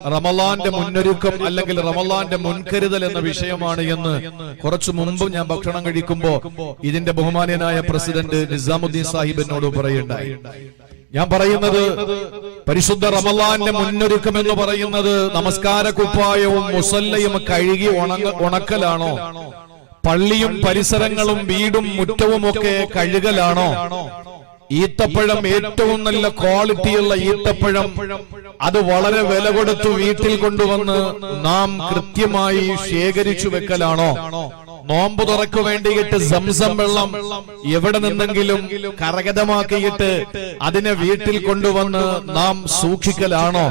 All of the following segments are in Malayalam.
റമളാന്റെ മുന്നൊരുക്കം അല്ലെങ്കിൽ റമളാന്റെ മുൻകരുതൽ എന്ന വിഷയമാണ് എന്ന് കുറച്ചു മുമ്പ് ഞാൻ ഭക്ഷണം കഴിക്കുമ്പോ ഇതിന്റെ ബഹുമാന്യനായ പ്രസിഡന്റ് നിസാമുദ്ദീൻ സാഹിബ് എന്നോട് പറയുണ്ടായി. ഞാൻ പറയുന്നത് പരിശുദ്ധ റമളാന്റെ മുന്നൊരുക്കം എന്ന് പറയുന്നത് നമസ്കാര കുപ്പായവും മുസല്ലയും കഴുകി ഉണക്കലാണോ? പള്ളിയും പരിസരങ്ങളും വീടും മുറ്റവും ഒക്കെ കഴുകലാണോ? ഈത്തപ്പഴം ഏറ്റവും നല്ല ക്വാളിറ്റിയുള്ള ഈത്തപ്പഴം അത് വളരെ വില കൊടുത്തു വീട്ടിൽ കൊണ്ടുവന്ന് നാം കൃത്യമായി ശേഖരിച്ചു വെക്കലാണോ? നോമ്പ് തുറക്കു വേണ്ടിയിട്ട് സംസം വെള്ളം എവിടെ നിന്നെങ്കിലും കരഗതമാക്കിയിട്ട് അതിനെ വീട്ടിൽ കൊണ്ടുവന്ന് നാം സൂക്ഷിക്കലാണോ?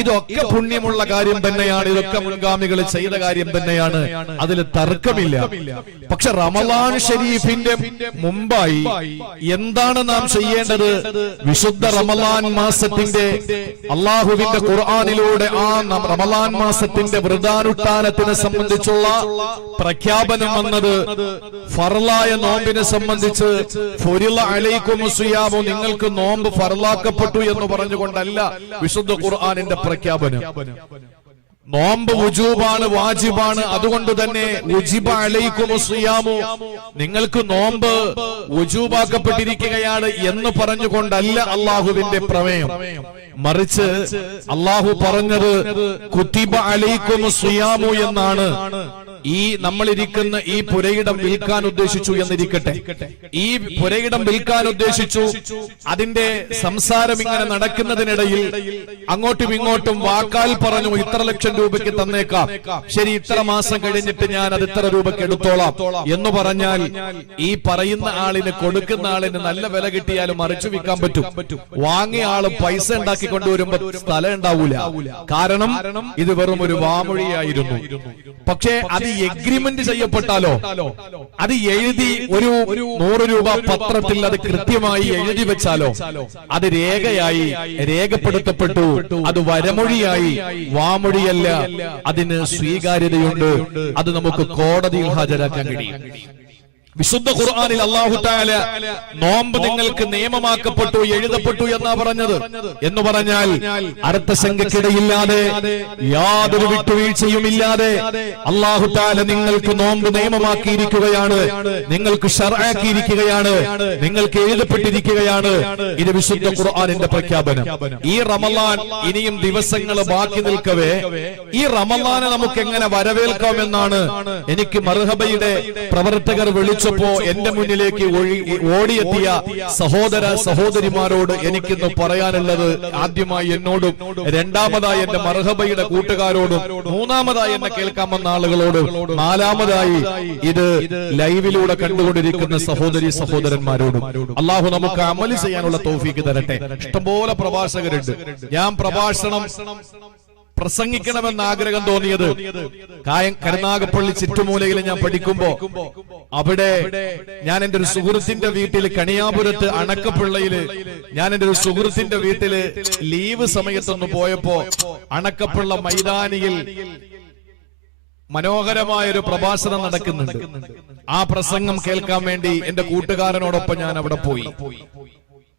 ഇതൊക്കെ പുണ്യമുള്ള കാര്യം തന്നെയാണ്, ഇതൊക്കെ മുൻഗാമികൾ ചെയ്ത കാര്യം തന്നെയാണ്, അതിൽ തർക്കമില്ല. പക്ഷെ റമളാൻ ഷരീഫിന്റെ മുമ്പായി എന്താണ് നാം ചെയ്യേണ്ടത്? വിശുദ്ധ റമളാൻ മാസത്തിന്റെ അള്ളാഹുവിന്റെ ഖുർആനിലൂടെ ആ റമളാൻ മാസത്തിന്റെ വ്രതാനുഷ്ഠാനത്തിനെ സംബന്ധിച്ചുള്ള പ്രഖ്യാപനം വന്നത് ഫർളായ നോമ്പിനെ സംബന്ധിച്ച് ഫുരിള അലൈക്കുമുസ് സിയാമു, നിങ്ങൾക്ക് നോമ്പ് ഫർളാക്കപ്പെട്ടു എന്ന് പറഞ്ഞുകൊണ്ടല്ല വിശുദ്ധ ഖുർആനിന്റെ പ്രഖ്യാപനം. നോമ്പ് വുജൂബാണ്, വാജിബാണ്. അതുകൊണ്ട് തന്നെ ഉജിബ അലൈക്കുമുസ് സിയാമു, നിങ്ങൾക്ക് നോമ്പ് വുജൂബാക്കപ്പെട്ടിരിക്കുകയാണ് എന്ന് പറഞ്ഞുകൊണ്ടല്ല അള്ളാഹുവിന്റെ പ്രമേയം. മറിച്ച് അള്ളാഹു പറഞ്ഞത് കുതിബ അലൈക്കുമുസ് സിയാമു എന്നാണ്. ഈ നമ്മളിരിക്കുന്ന ഈ പുരയിടം വിൽക്കാൻ ഉദ്ദേശിച്ചു എന്നിരിക്കട്ടെ, ഈ പുരയിടം വിൽക്കാൻ ഉദ്ദേശിച്ചു. അതിന്റെ സംസാരം ഇങ്ങനെ നടക്കുന്നതിനിടയിൽ അങ്ങോട്ടും ഇങ്ങോട്ടും വാക്കാൽ പറഞ്ഞു ഇത്ര ലക്ഷം രൂപയ്ക്ക് തന്നേക്കാം, ശരി ഇത്ര മാസം കഴിഞ്ഞിട്ട് ഞാൻ അത് ഇത്ര രൂപയ്ക്ക് എടുത്തോളാം എന്ന് പറഞ്ഞാൽ ഈ പറയുന്ന ആളിന് കൊടുക്കുന്ന ആളിന് നല്ല വില കിട്ടിയാലും മറിച്ചു വിൽക്കാൻ പറ്റും. വാങ്ങിയ ആള് പൈസ ഉണ്ടാക്കി കൊണ്ടുവരുമ്പോ സ്ഥലം ഉണ്ടാവൂല. കാരണം ഇത് വെറും ഒരു വാമൊഴിയായിരുന്നു. പക്ഷേ അത് എഗ്രിമെന്റ് ചെയ്യപ്പെട്ടാലോ, അത് എഴുതി ഒരു 100 രൂപ പത്രത്തിൽ അത് കൃത്യമായി എഴുതി വെച്ചാലോ, അത് രേഖയായി രേഖപ്പെടുത്തപ്പെട്ടു, അത് വരമൊഴിയായി, വാമൊഴിയല്ല. അതിന് സ്വീകാര്യതയുണ്ട്, അത് നമുക്ക് കോടതിയിൽ ഹാജരാക്കാൻ കഴിയും. വിശുദ്ധ ഖുർആനിൽ അല്ലാഹു തആല നോമ്പ് നിങ്ങൾക്ക് നിയമമാക്കപ്പെട്ടു, എഴുതപ്പെട്ടു എന്നാ പറഞ്ഞത്. എന്ന് പറഞ്ഞാൽ അർത്ഥസംഖ്യക്കിടയില്ലാതെ യാതൊരു വിട്ടുവീഴ്ചയും ഇല്ലാതെ അല്ലാഹു തആല നിങ്ങൾക്ക് നോമ്പ് നിയമമാക്കിയിരിക്കുകയാണ്, നിങ്ങൾക്ക് ശർആക്കിയിരിക്കുകയാണ്, നിങ്ങൾക്ക് എഴുതപ്പെട്ടിരിക്കുകയാണ്. ഇത് വിശുദ്ധ ഖുർആനിന്റെ പ്രഖ്യാപനം. ഈ റമളാൻ ഇനിയും ദിവസങ്ങൾ ബാക്കി നിൽക്കവേ ഈ റമളാനെ നമുക്ക് എങ്ങനെ വരവേൽക്കാമെന്നാണ് എനിക്ക് മർഹബയുടെ പ്രവർത്തകർ വിളിച്ചപ്പോ എന്റെ മുന്നിലേക്ക് ഓടിയെത്തിയ സഹോദര സഹോദരിമാരോട് എനിക്കിന്ന് പറയാനുള്ളത്. ആദ്യമായി എന്നോടും, രണ്ടാമതായി എന്റെ മർഹബയുടെ കൂട്ടുകാരോടും, മൂന്നാമതായി എന്നെ കേൾക്കാൻ വന്ന ആളുകളോടും, നാലാമതായി ഇത് ലൈവിലൂടെ കണ്ടുകൊണ്ടിരിക്കുന്ന സഹോദരി സഹോദരന്മാരോടും അള്ളാഹു നമുക്ക് അമല് ചെയ്യാനുള്ള തൗഫീക്ക് തരട്ടെ. ഇഷ്ടംപോലെ പ്രഭാഷകരുണ്ട്. ഞാൻ പ്രഭാഷണം പ്രസംഗിക്കണമെന്ന് ആഗ്രഹം തോന്നിയത് കരുനാഗപ്പള്ളി ചുറ്റുമൂലയിൽ ഞാൻ പഠിക്കുമ്പോ അവിടെ ഞാൻ എന്റെ ഒരു സുഹൃത്തിന്റെ വീട്ടിൽ കണിയാപുരത്ത് അണക്കപ്പിള്ളയില് ഞാൻ എന്റെ ഒരു സുഹൃത്തിന്റെ വീട്ടില് ലീവ് സമയത്തൊന്ന് പോയപ്പോ അണക്കപ്പിള്ള മൈതാനിയിൽ മനോഹരമായൊരു പ്രഭാഷണം നടക്കുന്നുണ്ട്. ആ പ്രസംഗം കേൾക്കാൻ വേണ്ടി എന്റെ കൂട്ടുകാരനോടൊപ്പം ഞാൻ അവിടെ പോയി.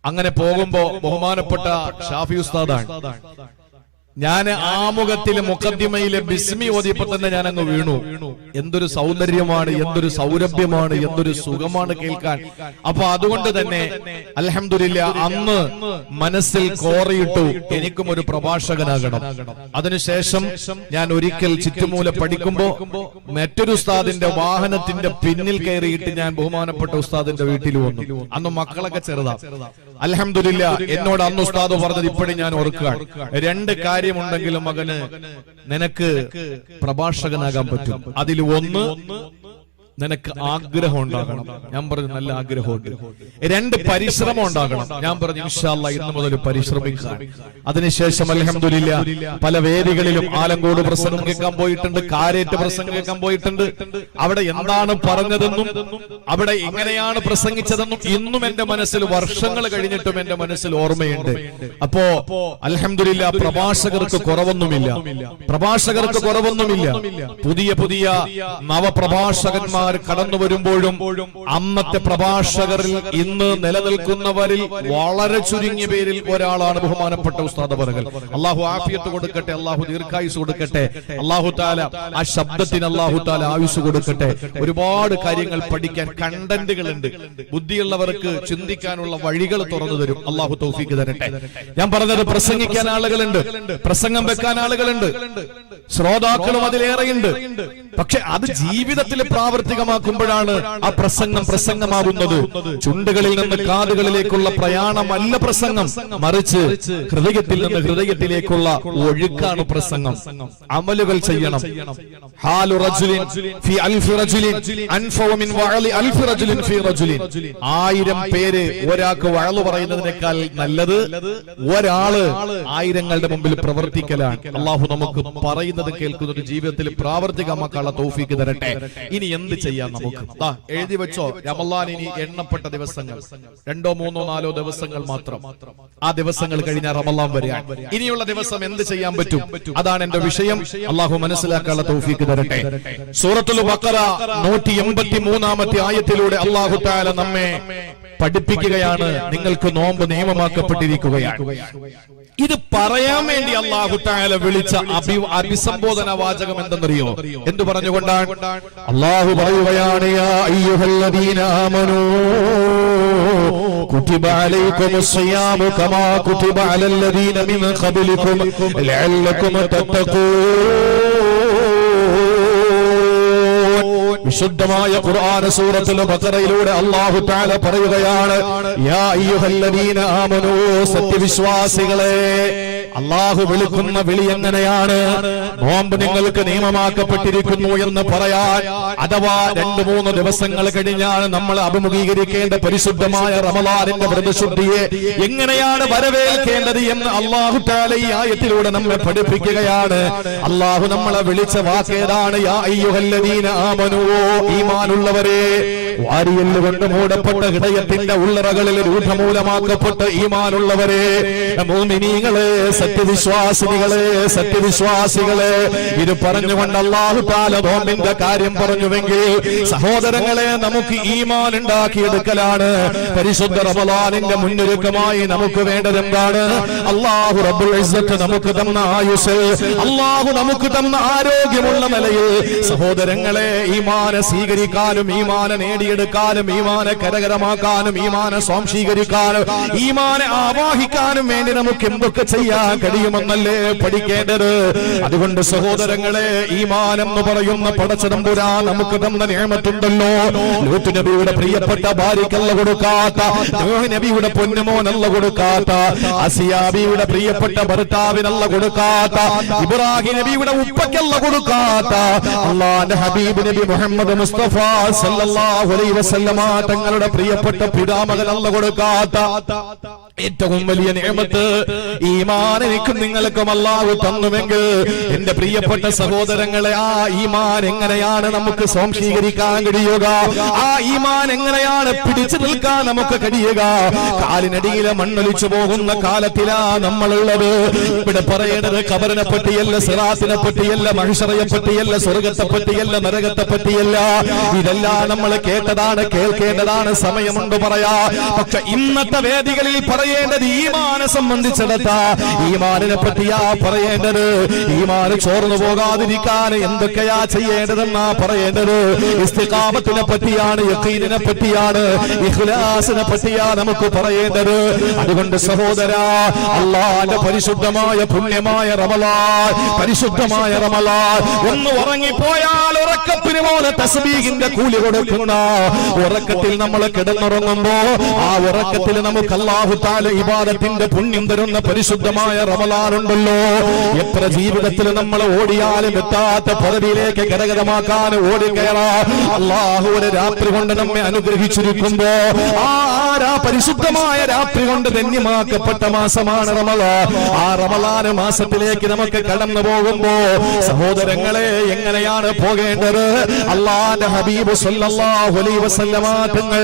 അങ്ങനെ പോകുമ്പോ ബഹുമാനപ്പെട്ട ഷാഫി ഉസ്താദാണ്. ഞാൻ ആമുഖത്തിലെ മുഖദ്ദിമയിലെ ബിസ്മി ഓതിയപ്പോ തന്നെ ഞാൻ അങ്ങ് വീണു. എന്തൊരു സൗന്ദര്യമാണ്, എന്തൊരു സൗരഭ്യമാണ്, എന്തൊരു സുഖമാണ് കേൾക്കാൻ. അപ്പൊ അതുകൊണ്ട് തന്നെ അൽഹംദുലില്ലാ അന്ന് മനസ്സിൽ കോറിയിട്ടു എനിക്കും ഒരു പ്രഭാഷകനാകണം. അതിനുശേഷം ഞാൻ ഒരിക്കൽ ചുറ്റുമൂല പഠിക്കുമ്പോ മറ്റൊരു ഉസ്താദിന്റെ വാഹനത്തിന്റെ പിന്നിൽ കയറിയിട്ട് ഞാൻ ബഹുമാനപ്പെട്ട ഉസ്താദിന്റെ വീട്ടിൽ വന്നു. അന്ന് മക്കളൊക്കെ ചെറുതാ. അൽഹംദുലില്ലാ എന്നോട് അന്ന് ഉസ്താദ് പറഞ്ഞത് ഇപ്പോഴും ഞാൻ ഓർക്കുകയാണ്. രണ്ട് കാര്യമുണ്ടെങ്കിലും മകന് നിനക്ക് പ്രഭാഷകനാകാൻ പറ്റും. അതിൽ ഒന്ന് നിനക്ക് ആഗ്രഹം ഉണ്ടാകണം. ഞാൻ പറഞ്ഞു നല്ല ആഗ്രഹമുണ്ട്. രണ്ട് പരിശ്രമം ഉണ്ടാകണം. ഞാൻ പറഞ്ഞു ഇൻഷാ അല്ലാഹ് ഇന്ന് മുതൽ പരിശ്രമിക്കുക. അതിനുശേഷം അൽഹംദുലില്ലാ പല വേദികളിലും ആലങ്കോട് പ്രസംഗം കേൾക്കാൻ പോയിട്ടുണ്ട്, കാരേറ്റ് പ്രസംഗം കേൾക്കാൻ പോയിട്ടുണ്ട്. അവിടെ എന്താണ് പറഞ്ഞതെന്നും അവിടെ എങ്ങനെയാണ് പ്രസംഗിച്ചതെന്നും ഇന്നും എന്റെ മനസ്സിൽ, വർഷങ്ങൾ കഴിഞ്ഞിട്ടും എന്റെ മനസ്സിൽ ഓർമ്മയുണ്ട്. അപ്പോ അൽഹംദുലില്ലാ പ്രഭാഷകർക്ക് കുറവൊന്നുമില്ല, പ്രഭാഷകർക്ക് കുറവൊന്നുമില്ല. പുതിയ പുതിയ നവപ്രഭാഷകന്മാർ സഹോദരന്മാർ കടന്നു വരുമ്പോഴും അന്നത്തെ പ്രഭാഷകരിൽ ഇന്ന് നിലനിൽക്കുന്നവരിൽ വളരെ ചുരുങ്ങിയ പേരിൽ ഒരാളാണ് ബഹുമാനപ്പെട്ട ഉസ്താദ് അവറുകൾ. അള്ളാഹു ആഫിയത്ത് കൊടുക്കട്ടെ, അള്ളാഹു ദീർഘായുസ് കൊടുക്കട്ടെ, അള്ളാഹു താല ആ ശബ്ദത്തിന് അള്ളാഹു താല ആയുസ് കൊടുക്കട്ടെ. ഒരുപാട് കാര്യങ്ങൾ പഠിക്കാൻ കണ്ടന്റുകളുണ്ട്. ബുദ്ധിയുള്ളവർക്ക് ചിന്തിക്കാനുള്ള വഴികൾ തുറന്നു തരും. അള്ളാഹു തൗഫീഖ് തരട്ടെ. ഞാൻ പറഞ്ഞത് പ്രസംഗിക്കാൻ ആളുകളുണ്ട്, പ്രസംഗം വെക്കാൻ ആളുകളുണ്ട്, ശ്രോതാക്കളും അതിലേറെയുണ്ട്. പക്ഷെ അത് ജീവിതത്തിൽ പ്രാവർത്തികമാക്കുമ്പോഴാണ് ആ പ്രസംഗമാകുന്നത്. ചുണ്ടുകളിൽ നിന്ന് കാതുകളിലേക്കുള്ള പ്രയാണമല്ല പ്രസംഗം, മറിച്ച് ഹൃദയത്തിൽ നിന്ന് ഹൃദയത്തിലേക്കുള്ള ഒഴുക്കാണ് പ്രസംഗം. അമലുകൾ ചെയ്യണം. ഹാലു റജുലിൻ ഫി അൽഫി റജുലിൻ അൻഫഉ മിൻ വഅലി അൽഫി റജുലിൻ ഫി റജുലിൻ. 1000 പേര് ഒരാൾക്ക് വഅല് പറയുന്നതിനേക്കാൾ നല്ലത് ഒരാള് ആയിരങ്ങളുടെ മുമ്പിൽ പ്രവർത്തിക്കലാണ്. അള്ളാഹു നമുക്ക് പറയുന്നത് കേൾക്കുന്നത് ജീവിതത്തിൽ പ്രാവർത്തികമാക്കാനുള്ള തൗഫീഖ് തരട്ടെ. ഇനി എന്ത് ചെയ്യാം നമുക്ക്? എഴുതി വെച്ചോ, റമളാൻ ഇനി എണ്ണപ്പെട്ട ദിവസങ്ങൾ, 2, 3, 4 ദിവസങ്ങൾ മാത്രം. ആ ദിവസങ്ങൾ കഴിഞ്ഞാൽ റമളാൻ വരികയാണ്. ഇനിയുള്ള ദിവസം എന്ത് ചെയ്യാൻ പറ്റും? അതാണ് എന്റെ വിഷയം. അള്ളാഹു മനസ്സിലാക്കാനുള്ള തൗഫീഖ് തരട്ടെ. സൂറത്തുൽ ബഖറ 183-ാമത്തെ ആയത്തിലൂടെ അള്ളാഹു തആല നമ്മെ പഠിപ്പിക്കുകയാണ്. നിങ്ങൾക്ക് നോമ്പ് നിയമമാക്കപ്പെട്ടിരിക്കുകയാണ്. ഇത് പറയാൻ വേണ്ടി അല്ലാഹു തആല വിളിച്ച അഭിസംബോധന വാചകം എന്തെന്നറിയോ? എന്തു പറഞ്ഞുകൊണ്ടാണ്? അല്ലാഹു പറയുകയാണ്, യാ അയ്യുഹല്ലദീന ആമനൂ കുതിബ അലൈക്കുമുസ് സിയാമു കമാ കുതിബ അലല്ലദീന മിൻ ഖബ്ലികും ലഅല്ലകും തത്തഖൂൻ. വിശുദ്ധമായ ഖുർആൻ സൂറത്തുൽ ബഖറയിലൂടെ അല്ലാഹു തആല പറയുകയാണ്, യാ അയ്യുഹല്ലദീന ആമനൂ, സത്യവിശ്വാസികളെ. അല്ലാഹു വിളിക്കുന്ന വിളി എങ്ങനെയാണ്? നോമ്പ് നിങ്ങൾക്ക് നിയമമാക്കപ്പെട്ടിരിക്കുന്നു എന്ന് പറയാൻ, അഥവാ 2-3 ദിവസങ്ങൾ കഴിഞ്ഞാൽ നമ്മൾ അഭിമുഖീകരിക്കേണ്ട പരിശുദ്ധമായ റമളാനിന്റെ വ്രതശുദ്ധിയെ എങ്ങനെയാണ് വരവേൽക്കേണ്ടത് എന്ന് അല്ലാഹു തആല ഈ ആയത്തിലൂടെ നമ്മെ പഠിപ്പിക്കുകയാണ്. അല്ലാഹു നമ്മളെ വിളിച്ച വാക്കേതാണ്? യാ അയ്യുഹല്ലദീന ആമനൂ, ഈമാനുള്ളവരെ. വാരിയല്ല് കൊണ്ട് മൂടപ്പെട്ട ഹൃദയത്തിന്റെ ഉള്ളറകളിൽ രൂഢമൂലമാക്കപ്പെട്ട ഈമാനുള്ളവരെ, മുഅ്മിനീങ്ങളെ, സത്യവിശ്വാസിനികളെ, സത്യവിശ്വാസികളെ. ഇത് പറഞ്ഞുകൊണ്ട് അല്ലാഹു തആല നോമ്പിന്റെ കാര്യം പറഞ്ഞുവെങ്കിൽ സഹോദരങ്ങളെ, നമുക്ക് ഈമാൻ ഉണ്ടാക്കിയെടുക്കലാണ് പരിശുദ്ധ റമളാനിന്റെ മുന്നൊരുക്കമായി നമുക്ക് വേണ്ടത് എന്താണ്? അല്ലാഹു റബ്ബുൽ ഇസ്സത്ത് നമുക്ക് തന്ന ആയുസ്, അല്ലാഹു നമുക്ക് തന്ന ആരോഗ്യമുള്ള നിലയിൽ സഹോദരങ്ങളെ ഈമാനെ സ്വീകരിക്കാനും ഈമാനെ നേടിയെടുക്കാനും ഈമാനെ കരകരമാക്കാനും ഈമാനെ സ്വാംശീകരിക്കാനും ഈമാനെ ആവാഹിക്കാനും വേണ്ടി നമുക്ക് എന്തൊക്കെ ചെയ്യാൻ കഴിയുമെന്നല്ലേ പഠിക്കേണ്ടത്. അതുകൊണ്ട് സഹോദരങ്ങളെ, ഈമാൻ എന്ന് പറയുന്ന പടച്ചതമ്പുരാൻ നമുക്ക് തന്ന നിഅമത്തുണ്ടല്ലോ. ലൂത്ത് നബിയുടെ പ്രിയപ്പെട്ട ഭാര്യക്കല്ല കൊടുക്കാത്ത, നൂഹ് നബിയുടെ പൊന്നുമോനല്ല കൊടുക്കാത്ത, ആസിയ ബിയുടെ പ്രിയപ്പെട്ട ഭർത്താവിനല്ല കൊടുക്കാത്ത, ഇബ്രാഹിം നബിയുടെ ഉപ്പയ്ക്കല്ല കൊടുക്കാത്ത, അല്ലാഹുവിന്റെ ഹബീബ് നബി മുഹമ്മദ് മുസ്തഫ സല്ലല്ലാഹു അലൈഹി വസല്ലമ തങ്ങളുടെ പ്രിയപ്പെട്ട പിതാമകനല്ല കൊടുക്കാത്ത ഏറ്റവും വലിയ നിഅമത്ത് ഈമാൻ എനിക്കും നിങ്ങൾക്കും അല്ലാഹു തന്നുവെങ്കിൽ എന്റെ പ്രിയപ്പെട്ട സഹോദരങ്ങളെ, ആ ഈമാൻ എങ്ങനെയാണ് നമുക്ക് സ്വാംശീകരിക്കാൻ കഴിയുക? ആ ഈമാൻ എങ്ങനെയാണ് പിടിച്ചു നിൽക്കാൻ നമുക്ക് കഴിയുക? കാലിനടിയിലെ മണ്ണൊലിച്ചു പോകുന്ന കാലത്തിലാ നമ്മളുള്ളത്. ഇവിടെ പറയേണ്ടത് ഖബറിനെ പറ്റിയല്ല, സിറാത്തിനെ പറ്റിയല്ല, മഹ്ശറയെ പറ്റിയല്ല, സ്വർഗത്തെ പറ്റിയല്ല, നരകത്തെ പറ്റിയല്ല. ഇതെല്ലാം നമ്മൾ കേട്ടതാണ്, കേൾക്കേണ്ടതാണ്, സമയമുണ്ട് പറയാ. പക്ഷെ ഇന്നത്തെ വേദികളിൽ പറയേണ്ടത് ഈമാനെ സംബന്ധിച്ചെടുത്താ ഈമാനിനെ പറ്റിയാ പറയേണ്ടത്. ഈമാന് ചോർന്നു പോകാതിരിക്കാൻ എന്തൊക്കെയാ ചെയ്യേണ്ടതെന്നാ പറയേണ്ടത്. ഇസ്തിഖാമത്തിനെ പറ്റിയാണ്, യഖീനിനെ പറ്റിയാണ്, ഇഖ്ലാസിനെ പറ്റിയാ നമുക്ക് പറയേണ്ടത്. അതുകൊണ്ട് സഹോദരാ, അല്ലാഹുവിന്റെ പരിശുദ്ധമായ പുണ്യമായ റമളാൻ, പരിശുദ്ധമായ റമളാൻ ഒന്ന് ഉറങ്ങിപ്പോയാൽ ഉറക്കപ്പിന് പോലെ തസ്ബീഹിന്റെ കൂലി കൊടുക്കുന്ന ഉറക്കത്തിൽ നമ്മൾ കിടന്നുറങ്ങുമ്പോ ആ ഉറക്കത്തിൽ നമുക്ക് അല്ലാഹു തആല ഇബാദത്തിന്റെ പുണ്യം തരുന്ന പരിശുദ്ധമായ റമളാൻ ഉണ്ടല്ലോ. എത്ര ജീവിതത്തിൽ നമ്മൾ ഓടിയാലും എത്താത്ത പദവിയിലേക്ക് കരകരമാക്കാൻ ഓടിക്കയറാ അല്ലാഹു ഒരു രാത്രി കൊണ്ട് നമ്മെ അനുഗ്രഹിച്ചിരിക്കുമ്പോ ആ പരിശുദ്ധമായ രാത്രി കൊണ്ട് ധന്യമാക്കപ്പെട്ട മാസമാണ് റമളാൻ. ആ റമളാൻ മാസത്തിലേക്ക് നമുക്ക് കടന്നു പോകുമ്പോ സഹോദരങ്ങളെ, എങ്ങനെയാണ് പോകേണ്ടത്? അല്ലാഹുവിന്റെ ഹബീബ് സല്ലല്ലാഹു അലൈഹി വസല്ലമ തങ്ങൾ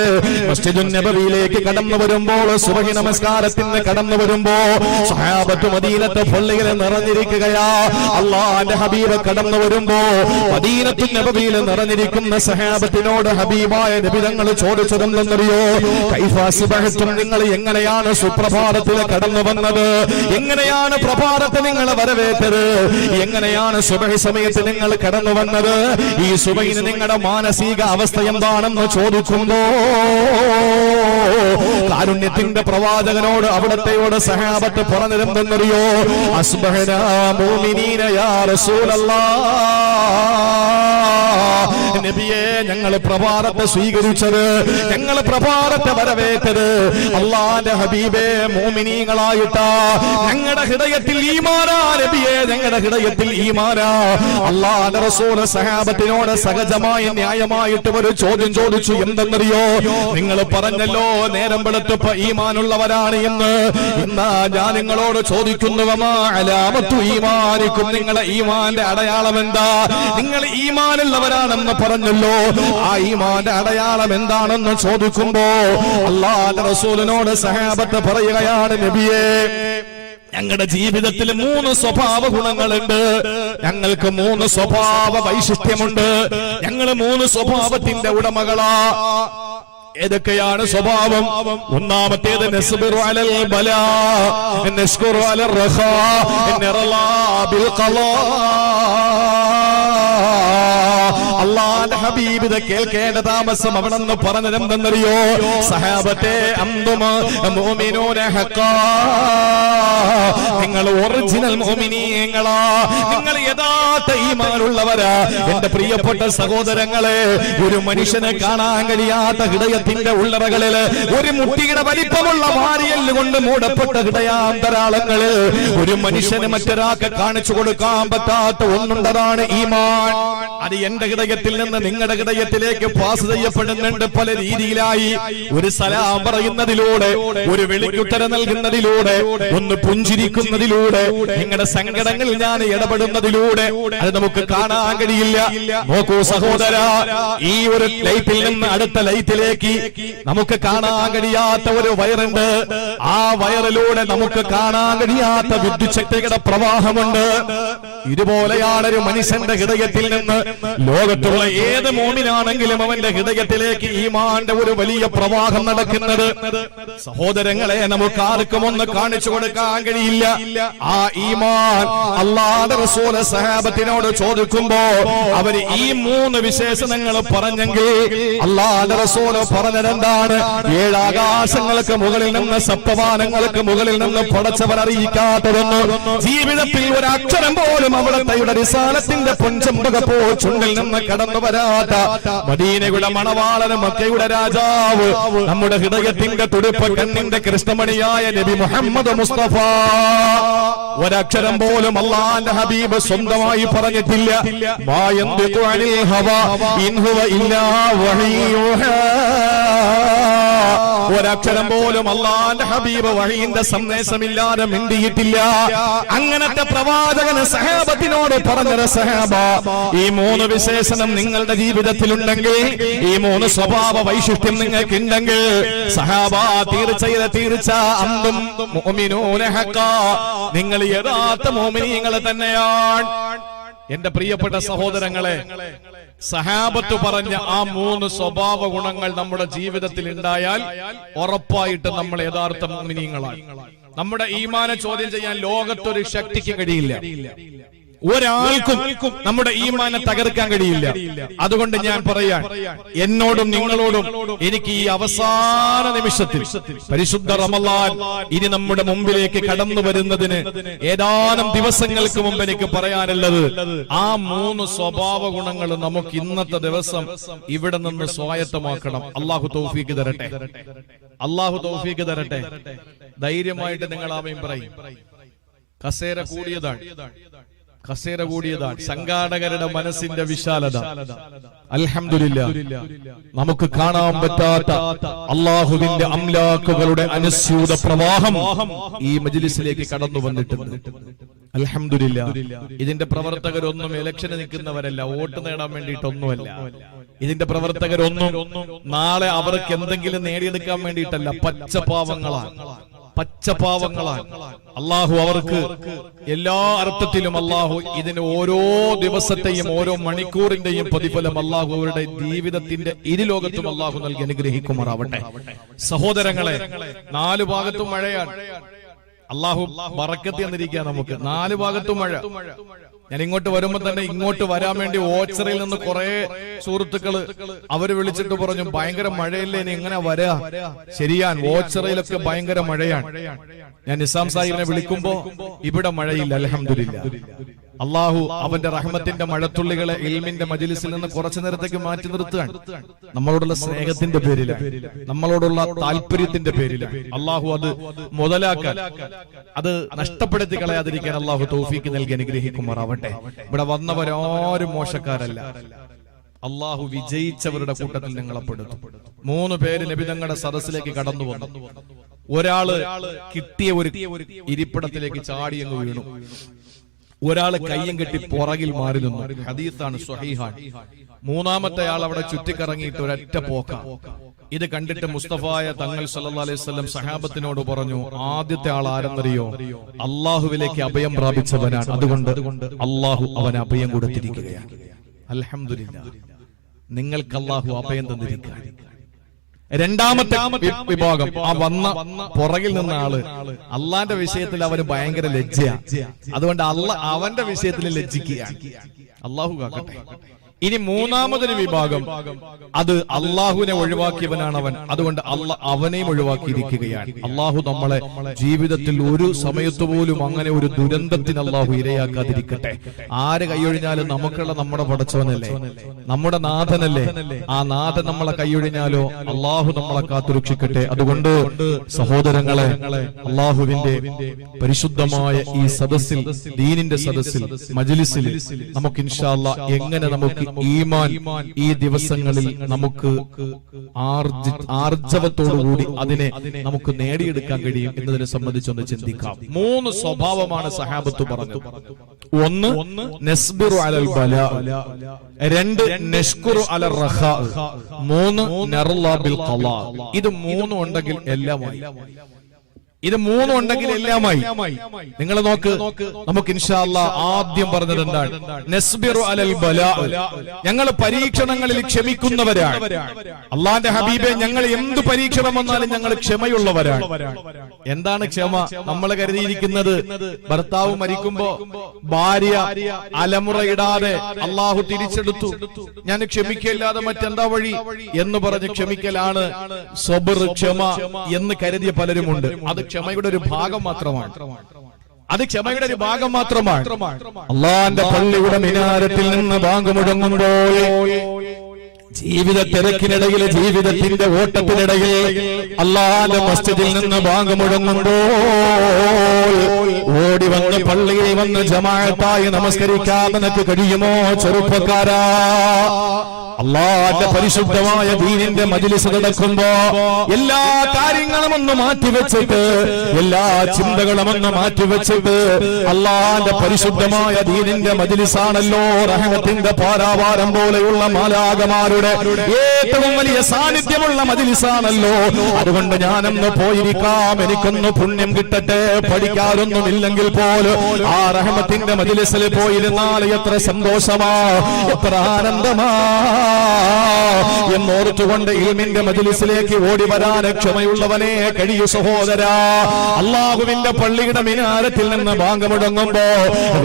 മസ്ജിദുൻ നബവിയിലേക്ക് കടന്നു വരുമ്പോൾ, സുബ്ഹി നമസ്കാരത്തിന് കടന്നു വരുമ്പോ സഹാബത്ത് മദീനത്തെ പള്ളിയിൽ നിറഞ്ഞിരിക്കുകയാ. അല്ലാഹുവിന്റെ ഹബീബ് കടന്നു വരുമ്പോ മദീനത്തുൻ നബവിയിൽ നിറഞ്ഞിരിക്കുന്ന സഹാബത്തിനോട് ഹബീബായ നബി തങ്ങൾ ചോദിച്ചതെന്തെന്നറിയോ? കൈഫ അസ്ബഹ്തും, നിങ്ങൾ എങ്ങനെയാണ് സുപ്രഭാതത്തിൽ കടന്നു വന്നത്? എങ്ങനെയാണ് പ്രഭാതത്തെ നിങ്ങൾ വരവേറ്റത്? എങ്ങനെയാണ് സുബഹി സമയത്ത് നിങ്ങൾ കടന്നു വന്നത്? ഈ സുബഹിന് നിങ്ങളുടെ മാനസിക അവസ്ഥ എന്താണെന്ന് ചോദിക്കുമ്പോ കാരുണ്യത്തിന്റെ പ്രവാചകനോട് അവിടത്തെയോട് സഹാബത്ത് പറഞ്ഞിരുന്നെന്നറിയോ? അസ്ബഹനാ മുഅ്മിനീന യാ റസൂലല്ലാഹ്, നബിയെ ഞങ്ങൾ പ്രഭാതത്തെ സ്വീകരിച്ചത്, ഞങ്ങൾ പ്രഭാതത്തെ വരവേറ്റത് അല്ലാഹുവിന്റെ ഹബീബേ മുഅ്മിനീങ്ങളായിട്ടാ. ഞങ്ങളുടെ ഹൃദയത്തിൽ ഈമാനാ നബിയെ, ഞങ്ങളുടെ ഹൃദയത്തിൽ ഈമാനാ. അല്ലാഹുവിന്റെ റസൂൽ സഹാബത്തിനോട് സഹജമായി ന്യായമായിട്ട് ഒരു ചോദ്യം ചോദിച്ചു. എന്തെന്നറിയോ? നിങ്ങൾ പറഞ്ഞല്ലോ നേരം വെളുത്തപ്പോ ഈമാനുള്ളവരാണ് എന്ന്. എന്നാ ഞാൻ നിങ്ങളോട് ചോദിക്കുന്നു, വമാ അലാമത്തു ഈമാനിക്കും, നിങ്ങളെ ഈമാന്റെ അടയാളം എന്താ? നിങ്ങൾ ഈമാനുള്ളവരാണെന്ന് പറഞ്ഞല്ലോ, ആ ഈമാന്റെ അടയാളം എന്താണെന്ന് ചോദിക്കുമ്പോ അല്ലാഹുവിന്റെ റസൂലിനോട് സഹാബത്ത് പറയുകയാണ്, നബിയേ ഞങ്ങളുടെ ജീവിതത്തിൽ 3 സ്വഭാവ ഗുണങ്ങളുണ്ട്, ഞങ്ങൾക്ക് 3 സ്വഭാവ വൈശിഷ്ട്യമുണ്ട്, ഞങ്ങൾ 3 സ്വഭാവത്തിന്റെ ഉടമകളാ. ഏതൊക്കെയാണ് സ്വഭാവം? ഒന്നാമത്തേത് നസ്ബിറു അലൽ ബലാ, നശ്കുറു അലർ റഖാ, നറലാ ബിൽ ഖലാ. അല്ലാഹുവിന്റെ ഹബീബ് ഇത് കേൾക്കേണ്ട താമസം അവിടെന്ന് പറഞ്ഞതെന്തെന്നറിയോ? സഹാബത്തെ അന്തും മുഅ്മിനൂന ഹഖാ, നിങ്ങൾ ഒറിജിനൽ മുഅ്മിനീങ്ങളാ, നിങ്ങൾ യഥാർത്ഥ ഈമാനുള്ളവരാ. എന്റെ പ്രിയപ്പെട്ട സഹോദരങ്ങളെ, ഒരു മനുഷ്യനെ കാണാൻ കഴിയാത്ത ഹൃദയത്തിന്റെ ഉള്ളറകളില് ഒരു മുട്ടിയുടെ വലിപ്പമുള്ള വാരിയല് കൊണ്ട് മൂടപ്പെട്ട ഹൃദയാന്തരാളങ്ങള് ഒരു മനുഷ്യന് മറ്റൊരാൾക്ക് കാണിച്ചു കൊടുക്കാൻ പറ്റാത്ത ഒന്നുണ്ടതാണ് ഈമാൻ. അത് എന്റെ ഹൃദയത്തിൽ നിന്ന് നിങ്ങളുടെ ഹൃദയത്തിലേക്ക് പാസ് ചെയ്യപ്പെടുന്നുണ്ട് പല രീതിയിലായി. ഒരു സലാം പറയുന്നതിലൂടെ, ഒരു വിളിക്കുത്തരം നൽകുന്നതിലൂടെ, ഒന്ന് പുഞ്ചിരിക്കുന്നതിലൂടെ, നിങ്ങളുടെ സങ്കടങ്ങളിൽ ഞാൻ ഇടപെടുന്നതിലൂടെ അത് നമുക്ക് കാണാൻ കഴിയില്ല. നോക്കൂ സഹോദര, ഈ ഒരു ലൈറ്റിൽ നിന്ന് അടുത്ത ലൈറ്റിലേക്ക് നമുക്ക് കാണാൻ കഴിയാത്ത ഒരു വയറുണ്ട്. ആ വയറിലൂടെ നമുക്ക് കാണാൻ കഴിയാത്ത വിദ്യുത് ശക്തിയുടെ പ്രവാഹമുണ്ട്. ഇതുപോലെയാണ് ഒരു മനുഷ്യന്റെ ഹൃദയത്തിൽ നിന്ന് ലോകത്തുള്ള ഏത് മോമിനാണെങ്കിലും അവന്റെ ഹൃദയത്തിലേക്ക് ഈമാന്റെ ഒരു വലിയ പ്രവാഹം നടക്കുന്നത്. സഹോദരങ്ങളെ, നമുക്ക് ആർക്കും ഒന്ന് കാണിച്ചു കൊടുക്കാൻ കഴിയില്ല. ആ ഈമാൻ അല്ലാഹുവിന്റെ റസൂൽ സഹാബത്തിനോട് ചോദിക്കുമ്പോ അവര് ഈ 3 വിശേഷണങ്ങൾ പറഞ്ഞെങ്കിൽ അല്ലാഹുവിന്റെ റസൂൽ പറഞ്ഞതെന്താണ്? 7 ആകാശങ്ങൾക്ക് മുകളിൽ നിന്ന്, സപ്തവാനങ്ങൾക്ക് മുകളിൽ നിന്ന് പടച്ചവൻ അറിയിക്കാത്തതെന്ന്, ജീവിതത്തിൽ ഒരു അക്ഷരം പോലും അവിടുത്തെ റിസാലത്തിന്റെ പൊൻചമ്പകപ്പോ ചുണ്ടിൽ നിന്ന് കടന്നു വരാത്ത മദീനയുടെ മണവാളന്, മക്കയുടെ രാജാവ്, നമ്മുടെ ഹൃദയത്തിന്റെ തുടിപ്പ് കണ്ണിന്റെ കൃഷ്ണമണിയായ നബി മുഹമ്മദ് മുസ്തഫ ഒരക്ഷരം പോലും അല്ലാഹുവിന്റെ ഹബീബ് സ്വന്തമായി പറഞ്ഞിട്ടില്ല. മാ യന്തിഖു അനിൽ ഹവാ ഇൻ ഹുവ ഇല്ലാ വഹയ്യുഹാ. ഒരക്ഷരം പോലും അല്ലാഹുവിന്റെ ഹബീബ് വഹയിന്റെ സന്ദേശമില്ലാതെ മിണ്ടിയിട്ടില്ല. അങ്ങനത്തെ പ്രവാചകന് സഹാബത്തിനോട് പറഞ്ഞ സഹാബ, ഈ 3 വിശേഷണം നിങ്ങളുടെ ജീവിതത്തിലുണ്ടെങ്കിൽ, ഈ 3 സ്വഭാവ വൈശിഷ്ട്യം നിങ്ങൾക്ക് ഉണ്ടെങ്കിൽ സഹാബ തീർച്ച അന്തും മുഅ്മിനൂന ഹഖാ, നിങ്ങൾ യഥാർത്ഥ മുഅ്മിനീങ്ങൾ തന്നെയാണ്. എന്റെ പ്രിയപ്പെട്ട സഹോദരങ്ങളെ, സഹാബത്ത് പറഞ്ഞ ആ 3 സ്വഭാവ ഗുണങ്ങൾ നമ്മുടെ ജീവിതത്തിൽ ഉണ്ടായാൽ ഉറപ്പായിട്ട് നമ്മൾ യഥാർത്ഥ മുഅ്മിനീങ്ങളാണ്. നമ്മുടെ ഈമാനെ ചോദ്യം ചെയ്യാൻ ലോകത്തൊരു ശക്തിക്ക് കഴിയില്ല. ഒരാൾക്കും നമ്മുടെ ഈമാനെ തകർക്കാൻ കഴിയില്ല. അതുകൊണ്ട് ഞാൻ പറയാൻ, എന്നോടും നിങ്ങളോടും എനിക്ക് ഈ അവസാന നിമിഷത്തിൽ പരിശുദ്ധ റമളാൻ ഇനി നമ്മുടെ മുമ്പിലേക്ക് കടന്നു വരുന്നതിന് ഏതാനും ദിവസങ്ങൾക്ക് മുമ്പ് എനിക്ക് പറയാനുള്ളത്, ആ 3 സ്വഭാവ ഗുണങ്ങൾ നമുക്ക് ഇന്നത്തെ ദിവസം ഇവിടെ നിന്ന് സ്വായത്തമാക്കണം. അല്ലാഹു തൗഫീഖ് തരട്ടെ, അല്ലാഹു തൗഫീഖ് തരട്ടെ. ധൈര്യമായിട്ട് നിങ്ങൾ ആമീൻ പറയും. കസേര കൂടിയതാണ് സംഘാടകരുടെ മനസ്സിന്റെ വിശാലത. അൽഹംദുലില്ലാഹ്, നമുക്ക് കാണാൻ പറ്റാത്ത അല്ലാഹുവിന്റെ അംലാക്കുകളുടെ അനുസ്യൂത പ്രവാഹം ഈ മജ്ലിസിലേക്ക് കടന്നു വന്നിട്ടുണ്ട്. അൽഹംദുലില്ലാഹ്, ഇതിന്റെ പ്രവർത്തകരൊന്നും ഇലക്ഷന് നിൽക്കുന്നവരല്ല, വോട്ട് നേടാൻ വേണ്ടിയിട്ടൊന്നുമല്ല. ഇതിന്റെ പ്രവർത്തകരൊന്നും നാളെ അവർക്ക് എന്തെങ്കിലും നേടിയെടുക്കാൻ വേണ്ടിയിട്ടല്ല, പച്ചപാവങ്ങളാണ്. പച്ചപാവങ്ങളാണ്. അള്ളാഹു അവർക്ക് എല്ലാ അർത്ഥത്തിലും അള്ളാഹു ഇതിന് ഓരോ ദിവസത്തെയും ഓരോ മണിക്കൂറിന്റെയും പ്രതിഫലം അള്ളാഹു അവരുടെ ജീവിതത്തിന്റെ ഇരുലോകത്തും അള്ളാഹു നൽകി അനുഗ്രഹിക്കുമാറാവട്ടെ. സഹോദരങ്ങളെ, 4 ഭാഗത്തും മഴയാണ്. അള്ളാഹു ബറക്കത്ത് തന്നിരിക്കുക നമുക്ക്. 4 ഭാഗത്തും മഴ. ഞാൻ ഇങ്ങോട്ട് വരുമ്പോ തന്നെ ഇങ്ങോട്ട് വരാൻ വേണ്ടി ഓച്ചറയിൽ നിന്ന് കുറെ സുഹൃത്തുക്കള് അവര് വിളിച്ചിട്ട് പറഞ്ഞു, ഭയങ്കര മഴയല്ലേ, ഇനി എങ്ങനെ വരാ? ശരിയാണ്, ഓച്ചറയിലൊക്കെ ഭയങ്കര മഴയാണ്. ഞാൻ നിസാം സാഹിബിനെ വിളിക്കുമ്പോ ഇവിടെ മഴയില്ല, അൽഹംദുലില്ലാഹ്. അള്ളാഹു അവന്റെ റഹ്മത്തിന്റെ മഴത്തുള്ളികളെ ഇൽമിന്റെ മജ്ലിസിൽ നിന്ന് കുറച്ചു നേരത്തേക്ക് മാറ്റി നിർത്തുകയാണ്. നമ്മളോടുള്ള സ്നേഹത്തിന്റെ പേരിലാണ്, നമ്മളോടുള്ള താല്പര്യത്തിന്റെ പേരിലാണ്. അള്ളാഹു അത് മുതലാക്കാൻ, അത് നഷ്ടപ്പെടുത്തി കളയാതിരിക്കാൻ അള്ളാഹു തൗഫീക്ക് നൽകി അനുഗ്രഹിക്കുമാറാവട്ടെ. ഇവിടെ വന്നവരാരും മോശക്കാരല്ല. അള്ളാഹു വിജയിച്ചവരുടെ കൂട്ടത്തിൽ നിങ്ങളെ പെടുത്തും. 3 പേര് നബി തങ്ങളുടെ സദസ്സിലേക്ക് കടന്നു വന്നു. ഒരാള് കിട്ടിയ ഒരു ഇരിപ്പിടത്തിലേക്ക് ചാടിയങ്ങ് വീണു. ഒരാള് കയ്യും കെട്ടി പുറകിൽ മാറി നിന്നു. ഹദീസാണ്, സ്വഹീഹാണ്. 3-മത്തെ ആൾ അവിടെ ചുറ്റിക്കറങ്ങിയിട്ട് ഒരൊറ്റ പോക്ക. ഇത് കണ്ടിട്ട് മുസ്തഫായ തങ്ങൾ സല്ലല്ലാഹു അലൈഹി വസല്ലം സഹാബത്തിനോട് പറഞ്ഞു, ആദ്യത്തെ ആൾ ആരെന്നറിയോ? അള്ളാഹുവിലേക്ക് അഭയം പ്രാപിച്ചവനാണ്. അതുകൊണ്ട് അള്ളാഹു അവന് അഭയം കൊടുത്തിരിക്കുകയാണ്. അൽഹംദുലില്ലാഹ്, നിങ്ങൾക്ക് അള്ളാഹു അഭയം തന്നിരിക്കുകയാണ്. 2-മത്തെ വിഭാഗം, ആ വന്ന പുറകിൽ നിന്ന ആള് അള്ളാന്റെ വിഷയത്തിൽ അവന് ഭയങ്കര ലജ്ജയാണ്. അതുകൊണ്ട് അവന്റെ വിഷയത്തിൽ ലജ്ജിക്കുകയാണ്. അള്ളാഹു കാക്കട്ടെ. ഇനി 3-മതൊരു വിഭാഗം, അത് അള്ളാഹുവിനെ ഒഴിവാക്കിയവനാണ് അവൻ. അതുകൊണ്ട് അവനെയും ഒഴിവാക്കിയിരിക്കുകയാണ്. അള്ളാഹു നമ്മളെ ജീവിതത്തിൽ ഒരു സമയത്ത് പോലും അങ്ങനെ ഒരു ദുരന്തത്തിന് അള്ളാഹു ഇരയാക്കാതിരിക്കട്ടെ. ആര് കൈയൊഴിഞ്ഞാലും നമുക്കുള്ള നമ്മുടെ പടച്ചവനല്ലേ, നമ്മുടെ നാഥനല്ലേ. ആ നാഥൻ നമ്മളെ കൈയൊഴിഞ്ഞാലോ അള്ളാഹു നമ്മളെ കാത്തുരക്ഷിക്കട്ടെ. അതുകൊണ്ട് സഹോദരങ്ങളെ, അള്ളാഹുവിന്റെ പരിശുദ്ധമായ ഈ സദസ്സിൽ, ദീനിന്റെ സദസ്സിൽ, മജ്ലിസിൽ നമുക്ക് ഇൻഷാ അല്ലാഹ് എങ്ങനെ നമുക്ക് ഈമാൻ ഈ ദിവസങ്ങളിൽ നമുക്ക് ആർജവത്തോടുകൂടി അതിനെ നമുക്ക് നേടിയെടുക്കാൻ കഴിയും എന്നതിനെ സംബന്ധിച്ചൊന്ന് ചിന്തിക്കാം. 3 സ്വഭാവമാണ് സഹാബത്ത് പറഞ്ഞത്. 1 നസ്ബിറു അലൽ ബലാ, 2 നഷ്കുറു അലർ റഖാ, 3 നർളാ ബിൽ ഖളാ. ഇത് 3 ഉണ്ടെങ്കിൽ എല്ലാമായി. ഇത് 3 ഉണ്ടെങ്കിൽ എല്ലാമായി. നിങ്ങൾ നോക്ക്, നമുക്ക് ഇൻഷാ അല്ലാഹ് ആദ്യം പറഞ്ഞത് എന്താണ്? നസ്ബിറു അലൽ ബലാ, ഞങ്ങൾ പരീക്ഷണങ്ങളിൽ ക്ഷമിക്കുന്നവരാണ്. അള്ളാന്റെ ഹബീബെ, ഞങ്ങൾ എന്ത് പരീക്ഷണം വന്നാലും ഞങ്ങൾ ക്ഷമയുള്ളവരാണ്. എന്താണ് ക്ഷമ? നമ്മൾ കരുതിയിരിക്കുന്നത് ഭർത്താവ് മരിക്കുമ്പോ ഭാര്യ അലമുറയിടാതെ അള്ളാഹു തിരിച്ചെടുത്തു, ഞാൻ ക്ഷമിക്കല്ലാതെ മറ്റെന്താ വഴി എന്ന് പറഞ്ഞ് ക്ഷമിക്കലാണ് സബ്ർ, ക്ഷമ എന്ന് കരുതിയ പലരുമുണ്ട്. അത് ക്ഷമയുടെ ഒരു ഭാഗം മാത്രമാണ്. അത് ക്ഷമയുടെ ഒരു ഭാഗം മാത്രമാണ്. അള്ളാന്റെ പള്ളിയുടെ മിനാരത്തിൽ നിന്ന് ബാങ്ക് മുഴങ്ങുമ്പോൾ, ജീവിത തിരക്കിനിടയിൽ, ജീവിതത്തിന്റെ ഓട്ടത്തിനിടയിൽ അള്ളാന്റെ മസ്ജിദിൽ നിന്ന് ബാങ്ക് മുഴങ്ങുമ്പോൾ ഓടി വന്ന് പള്ളിയിൽ വന്ന് ജമാഅത്തായി നമസ്കരിക്കാൻ നിനക്ക് കഴിയുമോ ചെറുപ്പക്കാരാ? അള്ളാന്റെ പരിശുദ്ധമായ ദീനിന്റെ മജ്ലിസ് നടക്കുമ്പോ എല്ലാ കാര്യങ്ങളും ഒന്ന് മാറ്റിവെച്ചിട്ട്, എല്ലാ ചിന്തകളും ഒന്ന് മാറ്റിവെച്ചിട്ട്, അള്ളാന്റെ പരിശുദ്ധമായ ദീനിന്റെ മജ്ലിസാണല്ലോ റഹ്മത്തിന്റെ പാരാവാരം പോലെയുള്ള മാലാഖമാരുടെ ഏറ്റവും വലിയ സാന്നിധ്യമുള്ള മജ്ലിസാണല്ലോ. അതുകൊണ്ട് ഞാനൊന്ന് പോയിരിക്കാം, എനിക്കൊന്ന് പുണ്യം കിട്ടട്ടെ. പഠിക്കാനൊന്നുമില്ലെങ്കിൽ പോലും ആ റഹ്മത്തിന്റെ മജ്ലിസിൽ പോയിരുന്നാൽ എത്ര സന്തോഷമാ, എത്ര ആനന്ദമാ എന്നോർത്തുകൊണ്ട് ഇൽമിന്റെ മജ്ലിസിലേക്ക് ഓടി വരാൻ ക്ഷമയുള്ളവനെ കഴിയൂ സഹോദരാ. അള്ളാഹുവിന്റെ പള്ളിയുടെ മിനാരത്തിൽ നിന്ന് ബാങ്ക് മുടങ്ങുമ്പോ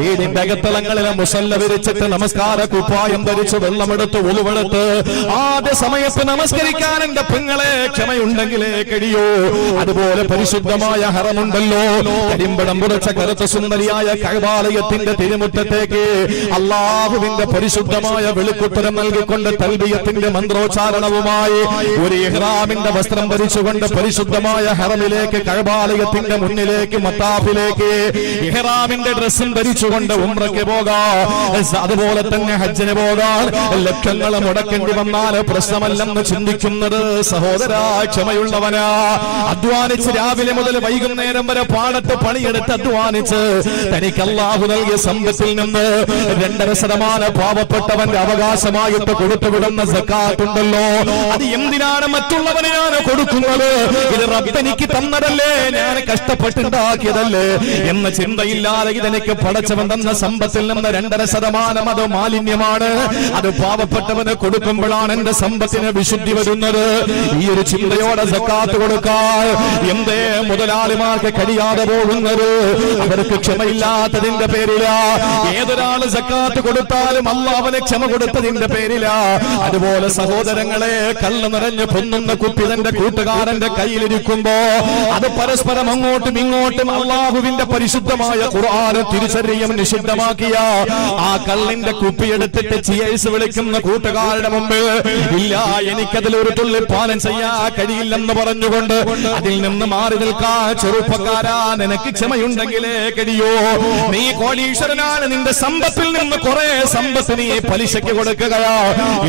വീടിന്റെ അകത്തളങ്ങളിലെ മുസല്ല വിരിച്ചിട്ട് നമസ്കാര കുപ്പായം ധരിച്ച് വെള്ളമെടുത്ത് ഒലുവെടുത്ത് ആദ്യ സമയത്ത് നമസ്കരിക്കാൻ എന്റെ പെങ്ങളെ ക്ഷമയുണ്ടെങ്കിലേ കഴിയൂ. അതുപോലെ പരിശുദ്ധമായ ഹറമുണ്ടല്ലോ, കരിമ്പടം പുറച്ച കറുത്ത സുന്ദരിയായ കഅബാലയത്തിന്റെ തിരുമുറ്റത്തേക്ക് അള്ളാഹുവിന്റെ പരിശുദ്ധമായ വെളുക്കുത്തരം നൽകിക്കൊണ്ട് തൽബിയത്തിന്റെ മന്ത്രോച്ചാരണവുമായി ഒരു ഇഹ്റാമിന്റെ വസ്ത്രം ധരിച്ചുകൊണ്ട് പരിശുദ്ധമായ ഹറമിലേക്ക്, കഅബാലയത്തിന്റെ മുന്നിലേക്ക്, മത്താഫിലേക്ക് ഇഹ്റാമിന്റെ ഡ്രസ്സും ധരിച്ചുകൊണ്ട് ഉംറയ്ക്ക് പോകാം. അതുപോലെ തന്നെ ഹജ്ജിന് പോകാൻ ലക്ഷങ്ങൾ മുടക്കേണ്ടി വന്നാൽ പ്രശ്നമല്ലെന്ന് ചിന്തിക്കുന്നത് സഹോദരാ ക്ഷമയുള്ളവനാ. അധ്വാനിച്ച് രാവിലെ മുതൽ വൈകുന്നേരം വരെ പാടത്ത് പണിയെടുത്ത് അധ്വാനിച്ച് തനിക്ക് അല്ലാഹു നൽകിയ സമ്പത്തിൽ നിന്ന് 2.5% പാവപ്പെട്ടവന്റെ അവകാശമായിട്ട് കൊടുത്തു കൊടുത്തുവിടുന്ന സക്കാത്തുണ്ടല്ലോ, അത് എന്തിനാണ് മറ്റുള്ളവനെയാണ് കൊടുക്കുന്നത്? ഇത് റബ്ബെനിക്ക് തന്നതല്ലേ, ഞാൻ കഷ്ടപ്പെട്ടുണ്ടാക്കിയതല്ലേ എന്ന ചിന്തയില്ലാതെ ഇതെനിക്ക് പടച്ചവൻ തന്ന സമ്പത്തിൽ നിന്ന് 2.5% അത് മാലിന്യമാണ്, അത് പാവപ്പെട്ടവന് കൊടുക്കുമ്പോഴാണ് എന്റെ സമ്പത്തിന് വിശുദ്ധി വരുന്നത്. ഈ ഒരു ചിന്തയോടെ സക്കാത്ത് കൊടുക്കാൻ എന്തേ മുതലാളിമാർക്ക് കഴിയാതെ പോകുന്നത്? അവർക്ക് ക്ഷമയില്ലാത്തതിന്റെ പേരില. ഏതൊരാള് സക്കാത്ത് കൊടുത്താലും അല്ലാഹു അവനെ ക്ഷമ കൊടുത്തതിന്റെ പേരില. അതുപോലെ സഹോദരങ്ങളെ, കല്ല് നിറഞ്ഞ് പൊന്നുന്ന കുപ്പി തന്റെ കൂട്ടുകാരന്റെ കയ്യിലിരിക്കുമ്പോ അത് പരസ്പരം അങ്ങോട്ടും ഇങ്ങോട്ടും അള്ളാഹുവിന്റെ പരിശുദ്ധമായ ഖുർആൻ തിരിച്ചറിയും നിഷിദ്ധമാക്കിയ ആ കള്ളിന്റെ കുപ്പി എടുത്തിട്ട് ചിയേഴ്സ് വിളിക്കുന്ന കൂട്ടുകാരുടെ മുമ്പ് ഇല്ല, എനിക്കതിൽ ഒരു തുള്ളി പാനം ചെയ്യാൻ കഴിയില്ലെന്ന് പറഞ്ഞുകൊണ്ട് അതിൽ നിന്ന് മാറി നിൽക്കാൻ ചെറുപ്പക്കാരാ, നിനക്ക് ക്ഷമയുണ്ടെങ്കിലേ കഴിയോ. നീ കോടീശ്വരനാണ്, നിന്റെ സമ്പത്തിൽ നിന്ന് കുറെ സമ്പത്ത് നീ പലിശയ്ക്ക് കൊടുക്കുകയാ,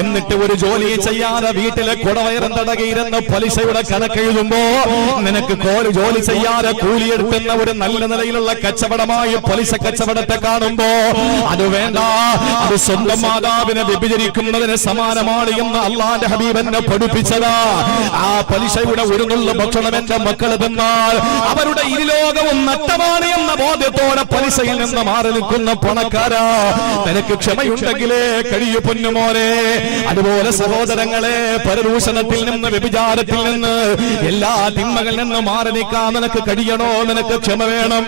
എന്നിട്ട് ഒരു ജോലി ചെയ്യാതെ വീട്ടിലെ കുടവയറും തടകയിരുന്ന് പലിശയുടെ കണക്കെഴുതുമ്പോ നിനക്ക് ജോലി ചെയ്യാതെ കൂലിയെടുക്കുന്ന ഒരു നല്ല നിലയിലുള്ള കച്ചവടമായി പലിശ കച്ചവടത്തെ കാണുമ്പോ അത് വേണ്ട, അത് സ്വന്തം മാതാവിനെ വ്യഭിചരിക്കുന്നതിന് സമാനമാണ് എന്ന് അള്ളാന്റെ ഹബീബിനെ പഠിപ്പിച്ചതാ. ആ പലിശയുടെ ഒരു നുള്ള ഭക്ഷണം എന്റെ മക്കൾ തിന്നാൽ അവരുടെ ഇരുലോകവും നഷ്ടമാണ് എന്ന ബോധ്യത്തോടെ പലിശയിൽ നിന്ന് മാറി നിൽക്കുന്ന പണക്കാരാ, നിനക്ക് ക്ഷമയുണ്ടെങ്കിലേ കഴിയൂ പൊന്നുമോനെ. അതുപോലെ സഹോദരങ്ങളെ, പരദൂഷണത്തിൽ നിന്ന് വ്യഭിചാരത്തിൽ നിന്ന് എല്ലാ തിന്മകളിൽ നിന്ന് മാറി നിൽക്കാൻ നിനക്ക് കഴിയണോ? നിനക്ക് ക്ഷമ വേണം.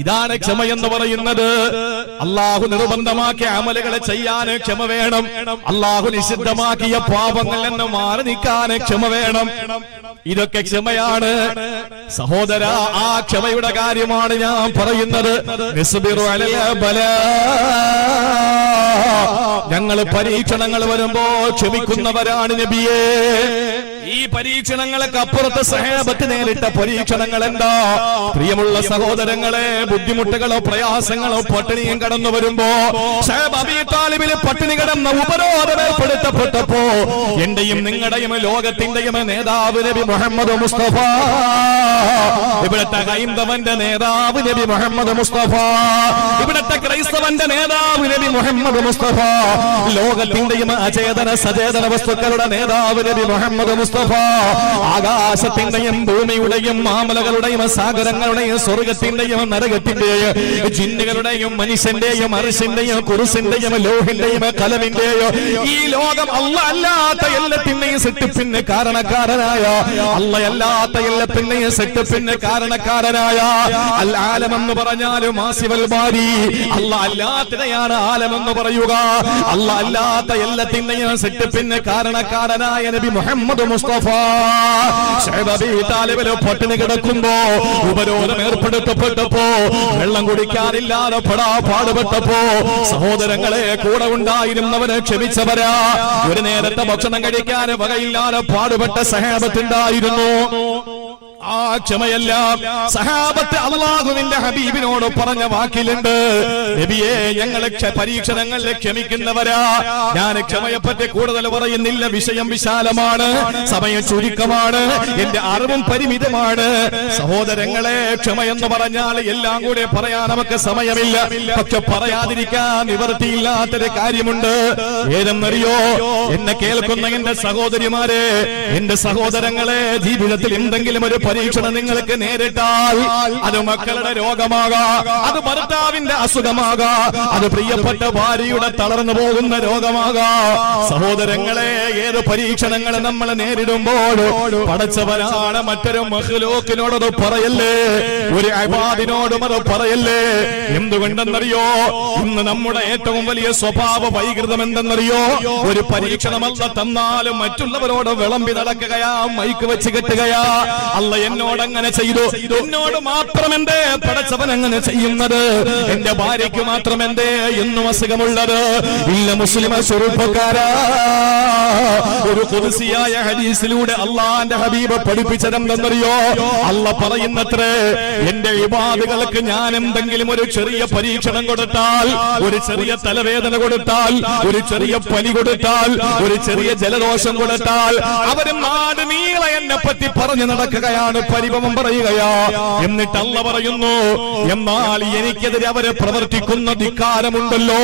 ഇതാണ് ക്ഷമ എന്ന് പറയുന്നത്. അള്ളാഹു നിർബന്ധമാക്കിയ അമലുകളെ ചെയ്യാൻ ക്ഷമ വേണം. അള്ളാഹു നിഷിദ്ധമാക്കിയ പാപങ്ങളിൽ നിന്ന് മാറി നിൽക്കാൻ ക്ഷമ വേണം. ഇതൊക്കെ ക്ഷമയാണ് സഹോദര. ആ ക്ഷമയുടെ കാര്യമാണ് ഞാൻ പറയുന്നത്. ഞങ്ങൾ പരീക്ഷണങ്ങൾ വരുമ്പോ ക്ഷമിക്കുന്നവരാണ് നബിയേ. ഈ പരീക്ഷണങ്ങൾക്ക് അപ്പുറത്ത് സഹാബത്ത് നേരിട്ട പരീക്ഷണങ്ങൾ എന്താ? പ്രിയമുള്ള സഹോദരങ്ങളെ, ബുദ്ധിമുട്ടുകളോ പ്രയാസങ്ങളോ പട്ടിണിയും കടന്നു വരുമ്പോ അബീ താലിബിന് പട്ടിണി കടന്ന ഉപരോധം ഏർപ്പെടുത്തപ്പെട്ടപ്പോ എന്റെയും നിങ്ങളുടെയും ലോകത്തിന്റെയും നേതാവ് നബി മുഹമ്മദ് മുസ്തഫ, ഇവിടുത്തെ ഹൈന്ദവന്റെ നേതാവ് നബി മുഹമ്മദ് മുസ്തഫ, ഇവിടുത്തെ ക്രൈസ്തവന്റെ നേതാവ് നബി മുഹമ്മദ് മുസ്തഫ, ലോകത്തിന്റെയും അചേതന സചേതന വസ്തുക്കളുടെ നേതാവ് നബി മുഹമ്മദ് മുസ്തഫ, ആകാശത്തിന്റെയും ഭൂമിയുടെയും മാമലകളുടെയും സാഗരങ്ങളുടെയും സ്വർഗത്തിന്റെയും നരകത്തിന്റെയും ജിന്നുകളുടെയും മനുഷ്യന്റെയും അർശിന്റെയും കുർസിന്റെയും ലോഹിന്റെയും കലമിന്റെയും ഈ ലോകം അല്ലാത്ത എല്ലാത്തിന്റെയും സെട്ടിപ്പിന് കാരണക്കാരനായ, അല്ലാത്ത എല്ലാത്തിന്റെയും സെട്ടിപ്പിന് കാരണക്കാരനായ അൽ ആലം എന്ന് പറഞ്ഞാലും മാസിവൽ ബാരി, അല്ലാത്തതിനെയാണ് ആലം എന്ന് പറയുക. അല്ലാത്ത എല്ലാത്തിന്റെയും സെട്ടിപ്പിന് കാരണക്കാരനായ നബി മുഹമ്മദ് മുസ്തഫ പട്ടിണി കിടക്കുമ്പോ ഉപരോധം ഏർപ്പെടുത്തപ്പെട്ടപ്പോ വെള്ളം കുടിക്കാനില്ലാതെ പാടുപെട്ടപ്പോ സഹോദരങ്ങളെ, കൂടെ ഉണ്ടായിരുന്നവന് ക്ഷമിച്ചവരാ. ഒരു നേരത്തെ ഭക്ഷണം കഴിക്കാൻ വകയില്ലാതെ പാടുപെട്ട സഹാബത്തുണ്ടായിരുന്നു. ആ ക്ഷമയെല്ലാം സഹാബത്ത് അല്ലാഹുവിന്റെ ഹബീബിനോട് പറഞ്ഞ വാക്കിലുണ്ട്. നബിയെ, ഞങ്ങളെ പരീക്ഷണങ്ങളിൽ ക്ഷമിക്കുന്നവരാ. ഞാൻ ക്ഷമയെപ്പറ്റി കൂടുതൽ പറയുന്നില്ല, വിഷയം വിശാലമാണ്, സമയം ചുരുക്കമാണ്, എന്റെ അറിവും പരിമിതമാണ്. സഹോദരങ്ങളെ, ക്ഷമയെന്ന് പറഞ്ഞാൽ എല്ലാം കൂടെ പറയാൻ നമുക്ക് സമയമില്ല. പക്ഷെ പറയാതിരിക്കാൻ നിവൃത്തിയില്ലാത്തൊരു കാര്യമുണ്ട്. ഏതെന്നറിയോ? എന്നെ കേൾക്കുന്ന എന്റെ സഹോദരിമാരെ, എന്റെ സഹോദരങ്ങളെ, ജീവിതത്തിൽ എന്തെങ്കിലും ഒരു പരീക്ഷണം നിങ്ങൾക്ക് നേരിട്ടാൽ അത് മക്കളുടെ രോഗമാകാം, അത് ഭർത്താവിന്റെ അസുഖമാകാം, അത് പ്രിയപ്പെട്ട ഭാര്യയുടെ തളർന്നു പോകുന്ന രോഗമാകാം. സഹോദരങ്ങളെ, ഏത് പരീക്ഷണങ്ങൾ നമ്മൾ നേരിടുമ്പോൾ പടച്ചവനാണ് മറ്റൊരു മഖ്ലൂക്കിനോടത് പറയല്ലേ, ഒരു ഇബാദിനോടും അത് പറയല്ലേ. എന്തുകൊണ്ടെന്നറിയോ? ഇന്ന് നമ്മുടെ ഏറ്റവും വലിയ സ്വഭാവ വൈകൃതം എന്തെന്നറിയോ? ഒരു പരീക്ഷണമല്ല തന്നാലും മറ്റുള്ളവരോട് വിളമ്പി നടക്കുകയാ, മൈക്ക് വെച്ച് കെട്ടുകയാ. അല്ല എന്നോട് അങ്ങനെ ചെയ്തു, എന്നോട് മാത്രം എന്തേ പടച്ചവൻ അങ്ങനെ ചെയ്യുന്നത്? എന്റെ ഭാര്യയ്ക്ക് മാത്രം എന്തേ എന്നും അസുഖമുള്ളത്? ഇല്ല മുസ്ലിം സ്വരൂപക്കാരാ, ഒരു ഖുദ്സിയായ ഹദീസിലൂടെ അള്ളാന്റെ ഹബീബ് പഠിപ്പിച്ചതെന്തെന്നറിയോ? അല്ല പറയുന്നത്രേ, എന്റെ ഇബാദുകൾക്ക് ഞാൻ എന്തെങ്കിലും ഒരു ചെറിയ പരീക്ഷണം കൊടുത്താൽ, ഒരു ചെറിയ തലവേദന കൊടുത്താൽ, ഒരു ചെറിയ പനി കൊടുത്താൽ, ഒരു ചെറിയ ജലദോഷം കൊടുത്താൽ, അവര് നാട് നീളെ എന്നെ പറ്റി പറഞ്ഞു നടക്കുകയാണ്. പരിഭവം പറയുകയാ. എന്നിട്ട് അല്ല പറയുന്നു, എന്നാൽ എനിക്കെതിരെ അവര് പ്രവർത്തിക്കുന്ന ധിക്കാരമുണ്ടല്ലോ,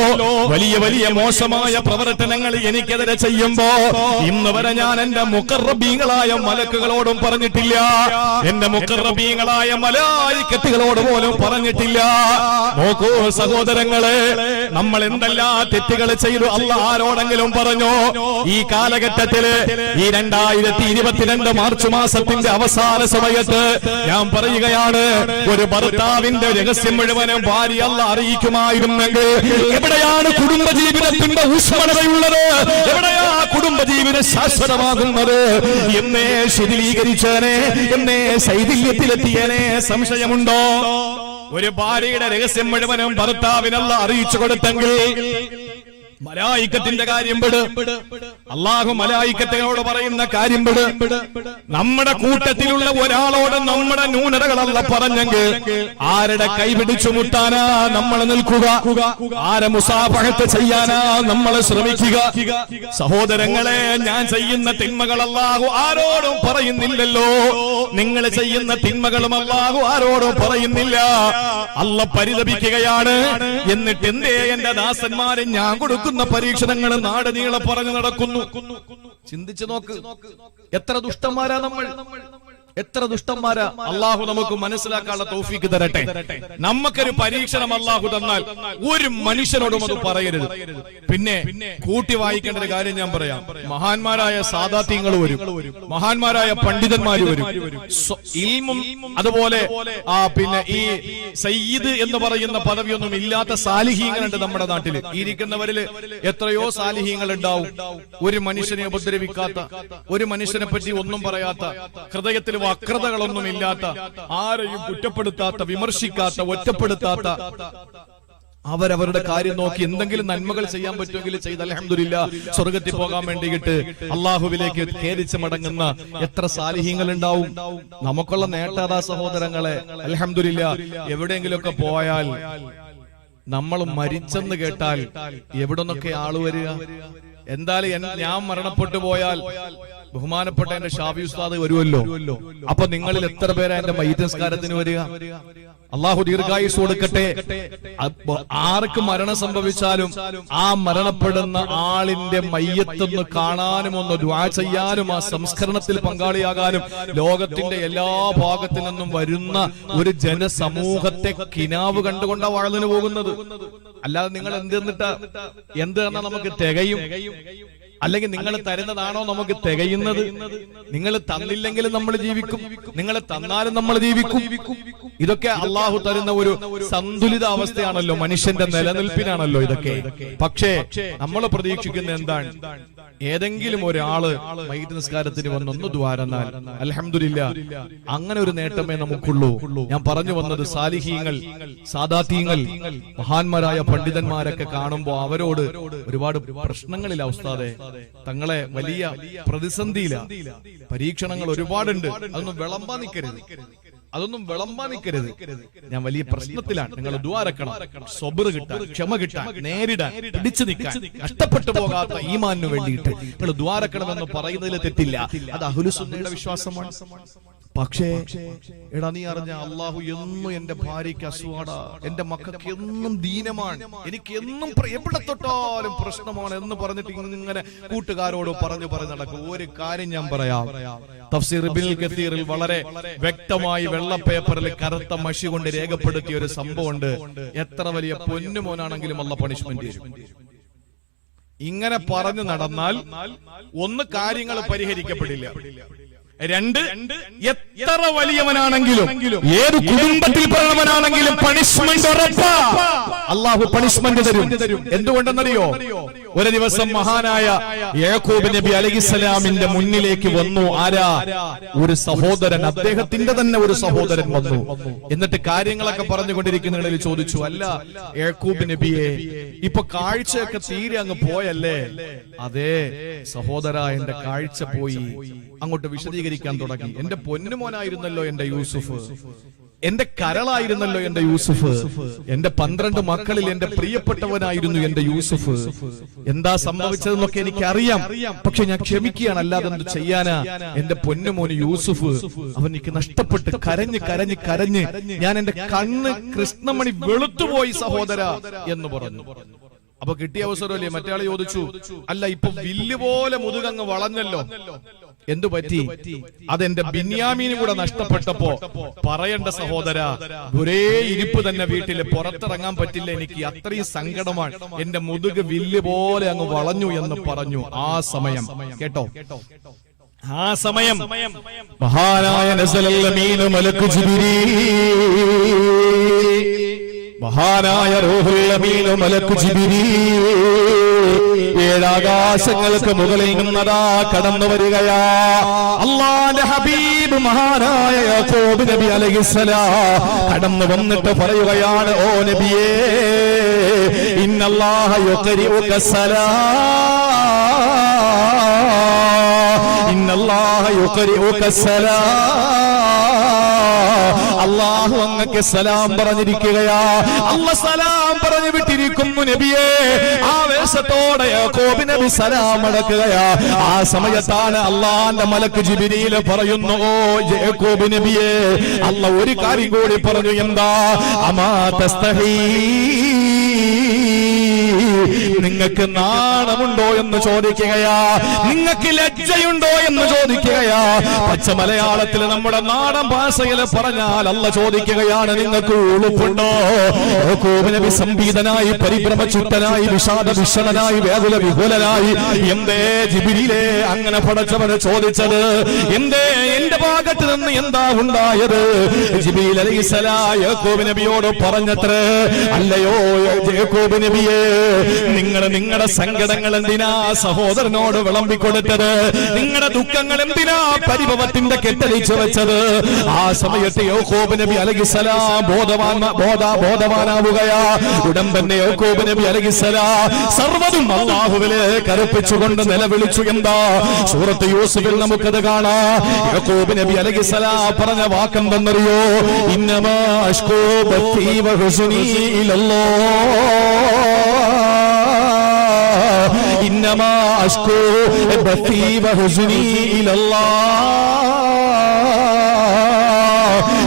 വലിയ വലിയ മോശമായ പ്രവർത്തനങ്ങൾ എനിക്കെതിരെ ചെയ്യുമ്പോ ഇന്ന് വരെ ഞാൻ എന്റെ മുഖറബീങ്ങളായ മലക്കുകളോടും പറഞ്ഞിട്ടില്ല, എന്റെ മുഖറബീങ്ങളായ മലായിക്കത്തുകളോട് പോലും പറഞ്ഞിട്ടില്ല. നോക്കൂ സഹോദരങ്ങളെ, നമ്മൾ എന്തെല്ലാം തെറ്റുകൾ ചെയ്തു അല്ല ആരോടെങ്കിലും പറഞ്ഞോ? ഈ കാലഘട്ടത്തില് ഈ 2022 മാർച്ച് മാസത്തിന്റെ അവസാന സമയത്ത് ഞാൻ പറയുകയാണ്, ഒരു ഭർത്താവിന്റെ രഹസ്യം മുഴുവനും ഭാര്യ അല്ല അറിയിക്കുമായിരുന്നെങ്കിൽ എവിടെയാണ് കുടുംബജീവിതത്തിന്റെ ഊഷ്മളതയുള്ളത്? എവിടെയാ കുടുംബജീവിതം ശാശ്വതമാകുന്നത്? എന്നേ ശിഥിലീകരിച്ചേനെ, എന്നേ ശൈഥില്യത്തിലെത്തിയനെ സംശയമുണ്ടോ? ഒരു ഭാര്യയുടെ രഹസ്യം മുഴുവനും ഭർത്താവിനല്ല അറിയിച്ചു കൊടുത്തെങ്കിൽ മലായിക്കത്തിന്റെ കാര്യം വിട്, അള്ളാഹു മലായിക്കത്തിനോട് പറയുന്ന കാര്യം വിട്. നമ്മുടെ കൂട്ടത്തിലുള്ള ഒരാളോട് നമ്മുടെ ന്യൂനതകളല്ല പറഞ്ഞെങ്കിൽ ആരുടെ കൈപിടിച്ചു മുട്ടാനാ നമ്മൾ നിൽക്കുക? ആരെ മുസാഫഹത്ത് ചെയ്യാനാ നമ്മൾ ശ്രമിക്കുക? സഹോദരങ്ങളെ, ഞാൻ ചെയ്യുന്ന തിന്മകൾ അല്ലാഹു ആരോടും പറയുന്നില്ലല്ലോ. നിങ്ങൾ ചെയ്യുന്ന തിന്മകളും അല്ലാഹു ആരോടും പറയുന്നില്ല. അല്ല പരിതപിക്കുകയാണ്. എന്നിട്ട് എന്തേ എന്റെ ദാസന്മാരെ ഞാൻ കൊടുക്കുന്ന പരീക്ഷണങ്ങൾ നാട് നീളെ പറഞ്ഞു നടക്കുന്നു? ചിന്തിച്ചു നോക്ക്, എത്ര ദുഷ്ടന്മാരാ നമ്മൾ, എത്ര ദുഷ്ടന്മാരാ. അള്ളാഹു നമുക്ക് മനസ്സിലാക്കാനുള്ള തൗഫീക്ക് തരട്ടെ. നമുക്കൊരു പരീക്ഷണം അള്ളാഹു തന്നാൽ ഒരു മനുഷ്യനോടും അത് പറയരുത്. പിന്നെ കൂട്ടി വായിക്കേണ്ട ഒരു കാര്യം ഞാൻ പറയാം. മഹാന്മാരായ സാദാത്യങ്ങൾ വരും, മഹാന്മാരായ പണ്ഡിതന്മാര് വരും, ഇൽമും അതുപോലെ പിന്നെ ഈ സയ്യിദ് എന്ന് പറയുന്ന പദവിയൊന്നും ഇല്ലാത്ത സാലിഹീങ്ങളുണ്ട് നമ്മുടെ നാട്ടില്. ഇരിക്കുന്നവരിൽ എത്രയോ സാലിഹീങ്ങൾ ഉണ്ടാവും, ഒരു മനുഷ്യനെ ഉപദ്രവിക്കാത്ത, ഒരു മനുഷ്യനെ പറ്റി ഒന്നും പറയാത്ത, ഹൃദയത്തിൽ വക്രതകളൊന്നുമില്ലാത്ത, ആരെയും കുറ്റപ്പെടുത്താത്ത, വിമർശിക്കാത്ത, ഒറ്റപ്പെടുത്താത്ത, അവരവരുടെ കാര്യം നോക്കി എന്തെങ്കിലും നന്മകൾ ചെയ്യാൻ പറ്റുമെങ്കിൽ ചെയ്ത് അൽഹംദുലില്ലാഹ് സ്വർഗത്തിൽ പോകാൻ വേണ്ടിയിട്ട് അള്ളാഹുവിലേക്ക് ഖേദിച്ച് മടങ്ങുന്ന എത്ര സാലിഹീങ്ങൾ ഉണ്ടാവും. നമുക്കുള്ള നേട്ടാതാ സഹോദരങ്ങളെ. അൽഹംദുലില്ലാഹ് എവിടെയെങ്കിലുമൊക്കെ പോയാൽ, നമ്മൾ മരിച്ചെന്ന് കേട്ടാൽ എവിടെ നിന്നൊക്കെ ആള് വരിക? എന്തായാലും ഞാൻ മരണപ്പെട്ടു പോയാൽ ബഹുമാനപ്പെട്ട എന്റെ ഷാഫി ഉസ്താദ് വരുമല്ലോ. അപ്പൊ നിങ്ങളിൽ എത്ര പേരാ എന്റെ മയ്യിത്ത് നിസ്കാരത്തിന് വരിക? അള്ളാഹു ദീർഘായുസ് കൊടുക്കട്ടെ. ആർക്ക് മരണം സംഭവിച്ചാലും ആ മരണപ്പെടുന്ന ആളിന്റെ മയ്യത്തൊന്ന് കാണാനും ഒന്ന് ദുആ ചെയ്യാനും ആ സംസ്കരണത്തിൽ പങ്കാളിയാകാനും ലോകത്തിന്റെ എല്ലാ ഭാഗത്തു നിന്നും വരുന്ന ഒരു ജനസമൂഹത്തെ കിനാവ് കണ്ടുകൊണ്ടാ വാഴ്ന്നു പോകുന്നത്. അല്ലാതെ നിങ്ങൾ എന്ത് തന്നാ നമുക്ക് തികയും? അല്ലെങ്കിൽ നിങ്ങൾ തരുന്നതാണോ നമുക്ക് തികയുന്നത്? നിങ്ങൾ തന്നില്ലെങ്കിലും നമ്മൾ ജീവിക്കും, നിങ്ങൾ തന്നാലും നമ്മൾ ജീവിക്കും. ഇതൊക്കെ അള്ളാഹു തരുന്ന ഒരു സന്തുലിത അവസ്ഥയാണല്ലോ, മനുഷ്യന്റെ നിലനിൽപ്പിനാണല്ലോ ഇതൊക്കെ. പക്ഷേ നമ്മൾ പ്രതീക്ഷിക്കുന്ന എന്താണ്? ഏതെങ്കിലും ഒരാള് മയ്യിത്ത് നിസ്കാരത്തിന് വന്നൊന്ന് ദ്വാരന്നാൽ അൽഹംദുലില്ലാഹ്, അങ്ങനെ ഒരു നേട്ടമേ നമുക്കുള്ളൂ. ഞാൻ പറഞ്ഞു വന്നത് സാലിഹീങ്ങൾ, സാദാത്യങ്ങൾ, മഹാന്മാരായ പണ്ഡിതന്മാരൊക്കെ കാണുമ്പോ അവരോട് ഒരുപാട് പ്രശ്നങ്ങളില്ല ഉസ്താദെ, തങ്ങളെ വലിയ പ്രതിസന്ധിയില്ല, പരീക്ഷണങ്ങൾ ഒരുപാടുണ്ട്, അതൊന്നും വിളമ്പാൻ നിൽക്കരുത്, അതൊന്നും വിളമ്പാൻ നിൽക്കരുത്. ഞാൻ വലിയ പ്രശ്നത്തിലാണ്, നിങ്ങൾ ദുആരക്കണം, സബ്ർ കിട്ടാൻ, ക്ഷമ കിട്ടാൻ, നേരിടാൻ, പിടിച്ചു നിൽക്കാൻ, നഷ്ടപ്പെട്ടു പോകാത്ത ഈമാനിനു വേണ്ടിയിട്ട് നിങ്ങൾ ദുആരക്കണമെന്ന് പറയുന്നതിൽ തെറ്റില്ല. അത് അഹ്ലുസുന്നയുടെ വിശ്വാസമാണ്. പക്ഷേ എടാ, നീ അറിഞ്ഞ അള്ളാഹു എന്നും എന്റെ ഭാര്യയ്ക്ക് അസുഖാടാ, എന്റെ മക്കൾക്ക് എന്നും ദീനമാണ്, എനിക്ക് എന്നും എവിടെ തൊട്ടാലും പ്രശ്നമാണ് എന്ന് പറഞ്ഞിട്ട് ഇങ്ങനെ കൂട്ടുകാരോട് പറഞ്ഞു നടക്കും. ഒരു കാര്യം ഞാൻ പറയാം, തഫ്സീർ ഇബ്നുൽ കസീറിൽ വളരെ വ്യക്തമായി വെള്ള പേപ്പറിൽ കറുത്ത മഷി കൊണ്ട് രേഖപ്പെടുത്തിയ ഒരു സംഭവമുണ്ട്. എത്ര വലിയ പൊന്നുമോനാണെങ്കിലും അള്ളാഹ് പണിഷ്മെന്റ് തരും. ഇങ്ങനെ പറഞ്ഞു നടന്നാൽ ഒന്ന്, കാര്യങ്ങൾ പരിഹരിക്കപ്പെടില്ല. രണ്ട്, എത്ര വലിയവനാണെങ്കിലും ഏത് കുടുംബത്തിൽ പിറന്നവനാണെങ്കിലും പണിഷ്മെന്റ് ഉറപ്പാ. അള്ളാഹു പണിഷ്മെന്റ് തരും. എന്തുകൊണ്ടെന്നറിയോ? ഒരു ദിവസം മഹാനായ യാക്കൂബ് നബി അലൈഹിസ്സലാമിന്റെ മുന്നിലേക്ക് വന്നു ആരാ? ഒരു സഹോദരൻ, അദ്ദേഹത്തിന്റെ തന്നെ ഒരു സഹോദരൻ വന്നു. എന്നിട്ട് കാര്യങ്ങളൊക്കെ പറഞ്ഞുകൊണ്ടിരിക്കുന്നതിൽ ചോദിച്ചു, അല്ല യാക്കൂബ് നബിയെ, ഇപ്പൊ കാഴ്ചയൊക്കെ തീരെ അങ്ങ് പോയല്ലേ? അതേ സഹോദര, എന്റെ കാഴ്ച പോയി. അങ്ങോട്ട് വിശദീകരിക്കാൻ തുടങ്ങി. എന്റെ പൊന്നുമോനായിരുന്നല്ലോ എന്റെ യൂസുഫ്, എന്റെ കരളായിരുന്നല്ലോ എന്റെ യൂസുഫ്, എന്റെ 12 മക്കളിൽ എന്റെ പ്രിയപ്പെട്ടവനായിരുന്നു എന്റെ യൂസുഫ്. എന്താ സംഭവിച്ചതെന്നൊക്കെ എനിക്കറിയാം, പക്ഷെ ഞാൻ ക്ഷമിക്കുകയാണ്, അല്ലാതെ എന്ത് ചെയ്യാനാ. എന്റെ പൊന്നുമോന് യൂസുഫ് അവൻ എനിക്ക് നഷ്ടപ്പെട്ട് കരഞ്ഞ് കരഞ്ഞ് കരഞ്ഞ് ഞാൻ എന്റെ കണ്ണ് കൃഷ്ണമണി വെളുത്തുപോയി സഹോദര എന്ന് പറഞ്ഞു. അപ്പൊ കിട്ടിയ അവസരമല്ലേ. മറ്റയാൾ ചോദിച്ചു, അല്ല ഇപ്പൊ വില്ല് പോലെ മുതുകങ്ങ് വളഞ്ഞല്ലോ, എന്തു പറ്റി? അതെന്റെ ബിന്യാമീനും കൂടെ നഷ്ടപ്പെട്ടപ്പോ പറയണ്ട സഹോദര, ഒരേ ഇരിപ്പ് തന്നെ വീട്ടില്, പുറത്തിറങ്ങാൻ പറ്റില്ല, എനിക്ക് അത്രയും സങ്കടമാണ്, എന്റെ മുതുക് വില്ല് പോലെ അങ്ങ് വളഞ്ഞു എന്ന് പറഞ്ഞു. ആ സമയം കേട്ടോ, ആ സമയം മഹാനായ നസലൽ അമീൻ മലക്ക് ജിബ്രീൽ, മഹാനായ റൂഹുൽ അമീൻ മലക്ക് ജിബ്രീൽ 7 ആകാശങ്ങൾക്ക് മുകളിൽ നിന്നതാ കടന്നു വരികയാ. അല്ലാഹുവിന്റെ ഹബീബ് മഹാനായ യാക്കൂബ് നബി അലൈഹിസ്സലാം കടന്നു വന്നിട്ട് പറയുകയാണ്, ഓ നബിയേ, ഇന്നല്ലാഹ യുഖരിഉക സലാം, ഇന്നല്ലാഹ യുഖരിഉക സലാം, അല്ലാഹു അങ്ങക്ക് സലാം പറഞ്ഞിരിക്കുകയാ. അല്ലാഹ് സലാം പറഞ്ഞു വിട്ടിരിക്കുന്നു നബിയേ. ആവേശത്തോടെ യാക്കൂബ് നബി സലാം അടക്കുകയാ. ആ സമയത്താണ് അല്ലാഹുവിന്റെ മലക്ക് ജിബ്രീൽ പറയുന്നു, ഓ യാക്കൂബ് നബിയേ, അല്ലാഹ് ഒരു കാര്യം കൂടി പറഞ്ഞു. എന്താ? അമാ തസ്തഹീ, നിങ്ങൾക്ക് നാണമുണ്ടോ എന്ന് ചോദിക്കുകയാ, നിങ്ങൾക്ക് ലജ്ജയുണ്ടോ എന്ന് ചോദിക്കുകയാ. പച്ച മലയാളത്തിൽ നമ്മുടെ നാടൻ ഭാഷയിൽ പറഞ്ഞാൽ അല്ല ചോദിക്കുകയാണ്, നിങ്ങൾക്ക് ഉളുപ്പുണ്ടോ? യാക്കൂബ് നബി സംബീതനായി, പരിഭ്രമചുട്ടനായി, വിഷാദ വിഷണനായി, വേദന വിഹുലനായി, എന്തേ ജിബ്രീലേ അങ്ങനെ പടച്ചവന് ചോദിച്ചത്? എന്തേ എന്റെ ഭാഗത്ത് നിന്ന് എന്താ ഉണ്ടായത്? ജിബ്രീൽ അലൈഹിസ്സലാം യാക്കൂബ് നബിയോട് പറഞ്ഞത്രേ, അല്ലയോ യാക്കൂബ് നബിയേ, നിങ്ങൾ നിങ്ങളുടെ സങ്കടങ്ങൾ എന്തിനാ സഹോദരനോട് വിളമ്പിക്കൊടുത്തത്? നിങ്ങളുടെ ദുഃഖങ്ങൾ എന്തിനാ പരിഭവത്തിന്റെ കെട്ടടിച്ചു വെച്ചത്? ആ സമയത്ത് യാക്കൂബ് നബി അലൈഹിസ്സലാം ബോധവാനാവുകയാ. ഉടൻ തന്നെ യാക്കൂബ് നബി അലൈഹിസ്സലാം സർവ്വതും അല്ലാഹുവിലേക്ക് അർപ്പിച്ചുകൊണ്ട് നിലവിളിച്ചു. എന്താ? സൂറത്ത് യൂസുഫിൽ നമുക്കത് കാണാം. യാക്കൂബ് നബി അലൈഹിസ്സലാം പറഞ്ഞ വാക്കെന്തെന്നറിയോ? ഇന്നമാ അശ്കൂ ബത്തി വഹുസ്നി ഇലല്ലാഹ്, ഇന്നമാ അശ്കൂ ബത്തി വഹുസ്നി ഇലല്ലാഹ്,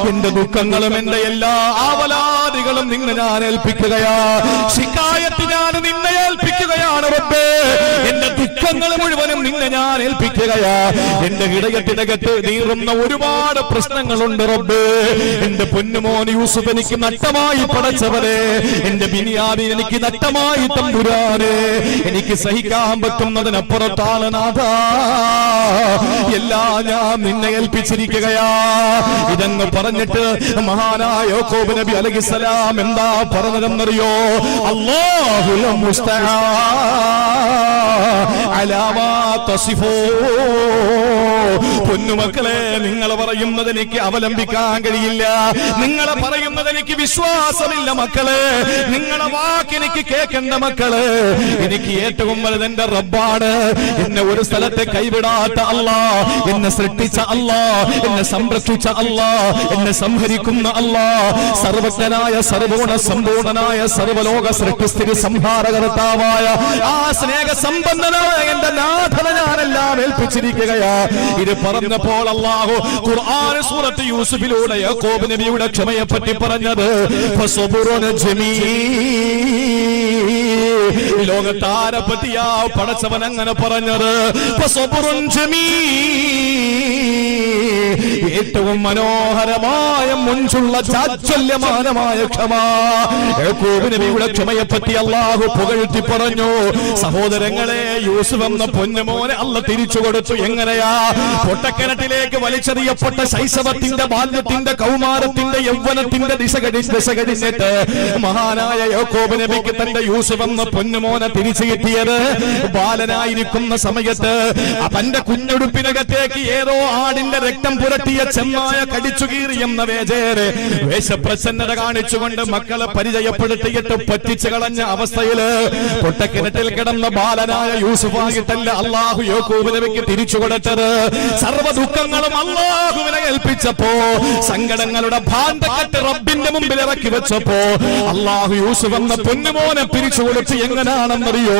എന്റെ ദുഃഖങ്ങളും എന്റെ എല്ലാ ആവലാദികളും നിന്നെ ഞാൻ ഏൽപ്പിക്കുകയാ. ശിക്കായത്ത് ഞാൻ നിന്നെ ഏൽപ്പിക്കുകയാണ് റബ്ബേ. എന്റെ ദുഃഖങ്ങൾ മുഴുവനും നിന്നെ ഞാൻ ഏൽപ്പിക്കുകയാ. എന്റെ ഹൃദയത്തിനകത്ത് നീറുന്ന ഒരുപാട് പ്രശ്നങ്ങളുണ്ട് റബ്ബേ. എന്റെ പൊന്നുമോൻ യൂസുഫ് എനിക്ക് നഷ്ടമായി പടച്ചവരെ, എന്റെ ബിനിയാമിൻ എനിക്ക് നഷ്ടമായി തമ്പുരാനെ, എനിക്ക് സഹിക്കാൻ പറ്റുന്നതിനപ്പുറത്താണ് നാഥാ, എല്ലാം ഞാൻ നിന്നെ ഏൽപ്പിച്ചിരിക്കുകയാ. ഇതങ്ങ് പറഞ്ഞിട്ട് മഹാനായ യാക്കൂബ് നബി അലൈഹിസ്സലാം എന്താ പറഞ്ഞതെന്നറിയോ? അല്ലാഹുൽ മുസ്തആൻ അലാ മാ തസിഫൂ. പൊന്നുമക്കളെ, നിങ്ങൾ പറയുന്നത് എനിക്ക് അവലംബിക്കാൻ കഴിയില്ല, നിങ്ങളെ പറയുന്നത് എനിക്ക് വിശ്വാസമില്ല മക്കളെ, നിങ്ങളെ വാക്ക് എനിക്ക് കേൾക്കേണ്ട മക്കളെ. എനിക്ക് ഏറ്റവും വലുത് എന്റെ റബ്ബാണ്. എന്നെ ഒരു സ്ഥലത്തെ കൈവിടാത്ത അല്ലാഹ്, എന്നെ സൃഷ്ടിച്ച അല്ലാഹ്, എന്നെ സംരക്ഷിച്ച അല്ലാഹ്, എന്നെ സംഹരിക്കുന്ന അല്ലാഹ്, സർവജ്ഞനായ സർവഗുണ സമ്പൂർണനായ സർവലോക സൃഷ്ടിസ്ഥിതി സംഹാരകർത്താവായ ആ സ്നേഹസമ്പന്നനായ എന്റെ നാഥനെ ഞാനെല്ലാം ഏൽപ്പിച്ചിരിക്കുകയാ. ഇത് പറഞ്ഞപ്പോൾ അല്ലാഹു ഖുർആൻ സൂറത്ത് യൂസുഫിലൂടെ യാക്കൂബ് നബിയുടെ ക്ഷമയെ പറ്റി പറഞ്ഞത് ഫസബുറുൻ ജമീൽ. ലോകത്താരെ പറ്റിയാ പടച്ചവൻ അങ്ങനെ പറഞ്ഞത്? ഫസബുറുൻ ജമീൽ, ഏറ്റവും മനോഹരമായ മുൻചുള്ള ചാച്ചല്യമാനമായ ക്ഷമ. യാക്കൂബ് നബിയുടെ ക്ഷമയെ പറ്റി അല്ലാഹു പുകഴ്ത്തി പറഞ്ഞു. സഹോദരങ്ങളെ, യൂസുഫ് എന്ന പൊന്നുമോനെ അല്ല തിരിച്ചു കൊടുത്തു. എങ്ങനെയാ? പൊട്ടക്കിണറ്റിലേക്ക് വലിച്ചെറിയപ്പെട്ട ശൈശവത്തിന്റെ, ബാല്യത്തിന്റെ, കൗമാരത്തിന്റെ, യൗവനത്തിന്റെ ദിശ കഴിഞ്ഞിട്ട് മഹാനായ യാക്കൂബ് നബിക്ക് തന്റെ യൂസുഫ് എന്ന പൊന്നുമോനെ തിരിച്ചു കിട്ടിയത് ബാലനായിരിക്കുന്ന സമയത്ത് തന്റെ കുഞ്ഞുടുപ്പിനകത്തേക്ക് ഏതോ ആടിന്റെ രക്തം പുരട്ടിയ പുരട്ടിയ ചെന്നായ കടിച്ചു കീറിയെന്ന വേജേരെ വേഷപ്രസന്നത കാണിച്ചുകൊണ്ട് മക്കളെ പരിചയപ്പെടുത്തിയിട്ട് പറ്റിച്ചു കളഞ്ഞ അവസ്ഥയില് പൊട്ടക്കിണറ്റിൽ കിടന്ന ബാലനായ യൂസുഫായിട്ടല്ല അള്ളാഹു യാക്കൂബ് നബിക്ക് തിരിച്ചു കൊടുത്തത്. സർവ്വ ദുഃഖങ്ങളും അള്ളാഹുവിനെ ഏൽപ്പിച്ചപ്പോ, സങ്കടങ്ങളുടെ ഭാണ്ഡക്കെട്ട് റബ്ബിന്റെ മുമ്പിൽ ഇറക്കി വെച്ചപ്പോ അള്ളാഹു യൂസുഫ് എന്ന പൊന്നുമോനെ പിരിച്ചു കൊടുത്ത് എങ്ങനാണെന്നറിയോ?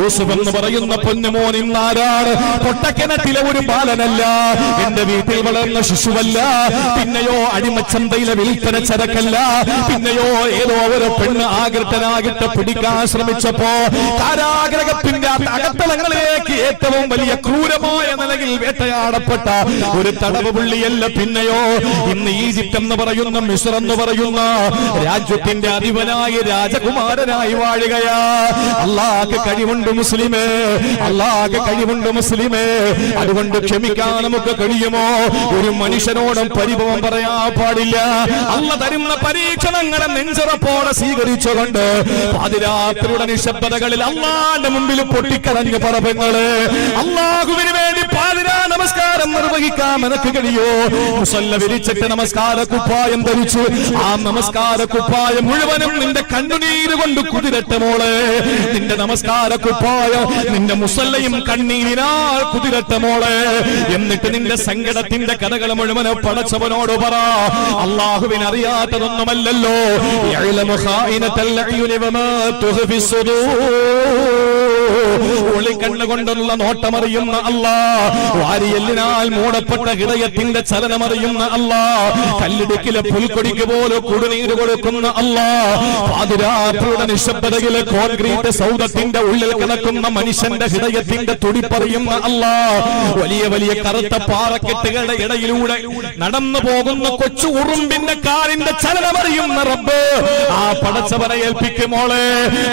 യൂസുഫ് എന്ന് പറയുന്ന പൊന്നുമോൻ ഇന്നാരാണ്? പൊട്ടക്കിണറ്റിലെ ഒരു ബാലനല്ല, എന്റെ വീട്ടിൽ വളർന്ന ശിശുവല്ല, പിന്നെയോ അടിമച്ചന്തയിലെ വിൽപ്പന ചരക്കല്ല, പിന്നെയോ ഏതോ ഒരു പെണ്ണ് ആകൃഷ്ടനാകിട്ട് പിടിക്കാൻ ശ്രമിച്ചപ്പോ കാരാഗ്രഹത്തിന്റെ അകത്തളങ്ങളിലേക്ക് ഏറ്റവും വലിയ ക്രൂരമായ നിലയിൽ വേട്ടയാടപ്പെട്ട ഒരു തടവ് പുള്ളിയല്ല, പിന്നെയോ ഇന്ന് ഈജിപ്ത് എന്ന് പറയുന്ന മിസ്ർ എന്ന് പറയുന്ന രാജ്യത്തിന്റെ അധിപനായി രാജകുമാരനായി വാഴുകയാ. അല്ലാഹുവിന് കഴിവുണ്ട് മുസ്ലിമേ, അല്ലാഹുവിന് കഴിവുണ്ട് മുസ്ലിമേ. അതുകൊണ്ട് ക്ഷമിക്കാൻ നമുക്ക് കഴിയുമോ? ഒരു മനുഷ്യനോടും പരിഭവം പറയാൻ പാടില്ല. അല്ലാഹു തരുന്ന പരീക്ഷണങ്ങളെ നെഞ്ചുറപ്പോടെ സ്വീകരിച്ചുകൊണ്ട് പാതിരാത്രിയുടെ നിശബ്ദതകളിൽ അല്ലാഹുവിന്റെ മുമ്പിൽ പൊട്ടിക്കരഞ്ഞു പറവങ്ങള് അല്ലാഹുവിന് വേണ്ടി പാതിരാ നമസ്കാരം നിർവഹിക്കാൻ നിനക്ക് കഴിയോ? മുസല്ല വിരിച്ചിട്ട് നമസ്കാര കുപ്പായം ധരിച്ചു, ആ നമസ്കാര കുപ്പായം മുഴുവനും നിന്റെ കണ്ണുനീര് കൊണ്ട് കുതിരട്ടെ മോളെ. നിന്റെ നമസ്കാര കുപ്പായം നിന്റെ മുസല്ലയും കണ്ണീരിനാൽ കുതിരട്ടെ മോളെ. എന്നിട്ട് നിന്റെ സങ്കടത്തിന്റെ കഥകൾ മുഴുവൻ പടച്ചവനോട് പറ. അള്ളാഹുവിന് അറിയാത്തതൊന്നുമല്ലല്ലോ. ഒളിക്കണ്ണുകൊണ്ടുള്ള നോട്ടമറിയുന്ന അല്ലാഹ്, വാരിയെല്ലിനാൽ മൂടപ്പെട്ട ഹൃദയത്തിന്റെ ചലനമറിയുന്ന അല്ലാഹ്, കല്ലിടുക്കിലെ പുൽക്കൊടിക്ക് പോലും കുടിനീര് കൊടുക്കുന്ന അല്ലാഹ്, പാതിരാത്രിയുടെ നിശബ്ദതയിലെ കോൺക്രീറ്റ് സൗധത്തിന്റെ ഉള്ളിൽ കിടക്കുന്ന മനുഷ്യന്റെ ഹൃദയത്തിന്റെ തുടിപ്പറിയുന്ന അല്ലാഹ്, വലിയ വലിയ കറുത്ത പാറക്കെട്ടുകളുടെ ഇടയിലൂടെ നടന്നു പോകുന്ന കൊച്ചു ഉറുമ്പിന്റെ കാലിന്റെ ചലനമറിയുന്ന റബ്ബ്, ആ പടച്ചവനെ ഏൽപ്പിക്കുമോളെ.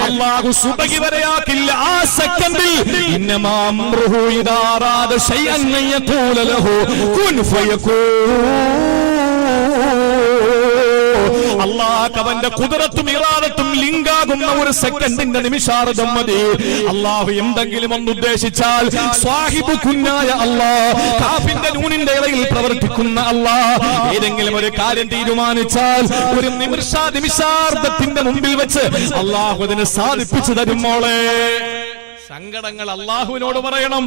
അല്ലാഹു സുബഹി വരെയാക്കില്ല, ആ സെക്കൻഡിൽ ഇന്നമാ അംറുഹു ഇദാ അറാദ ശൈഅൻ അൻ യഖൂല ലഹു കുൻ ഫയകൂൻ. അല്ലാഹു അവന്റെ ഖുദ്റത്തും ഇറാദത്തും ലിങ്കാകുന്ന ഒരു സെക്കൻഡിന്റെ നിമിഷാർദ്ധം മതി. അല്ലാഹു എന്തെങ്കിലും ഒന്ന് ഉദ്ദേശിച്ചാൽ സാഹിബു കുന്നായ അല്ലാഹ്, കാഫിന്റെ നൂനിന്റെ ഇടയിൽ പ്രവർത്തിക്കുന്ന അല്ലാഹ്, ഏതെങ്കിലും ഒരു കാര്യം തീരുമാനിച്ചാൽ ഒരു നിമിഷാർദ്ധത്തിന്റെ മുമ്പിൽ വെച്ച് അല്ലാഹു അതിനെ സാധിപ്പിച്ചു തരും മോളെ. സങ്കടങ്ങൾ അല്ലാഹുവിനോട് പറയണം,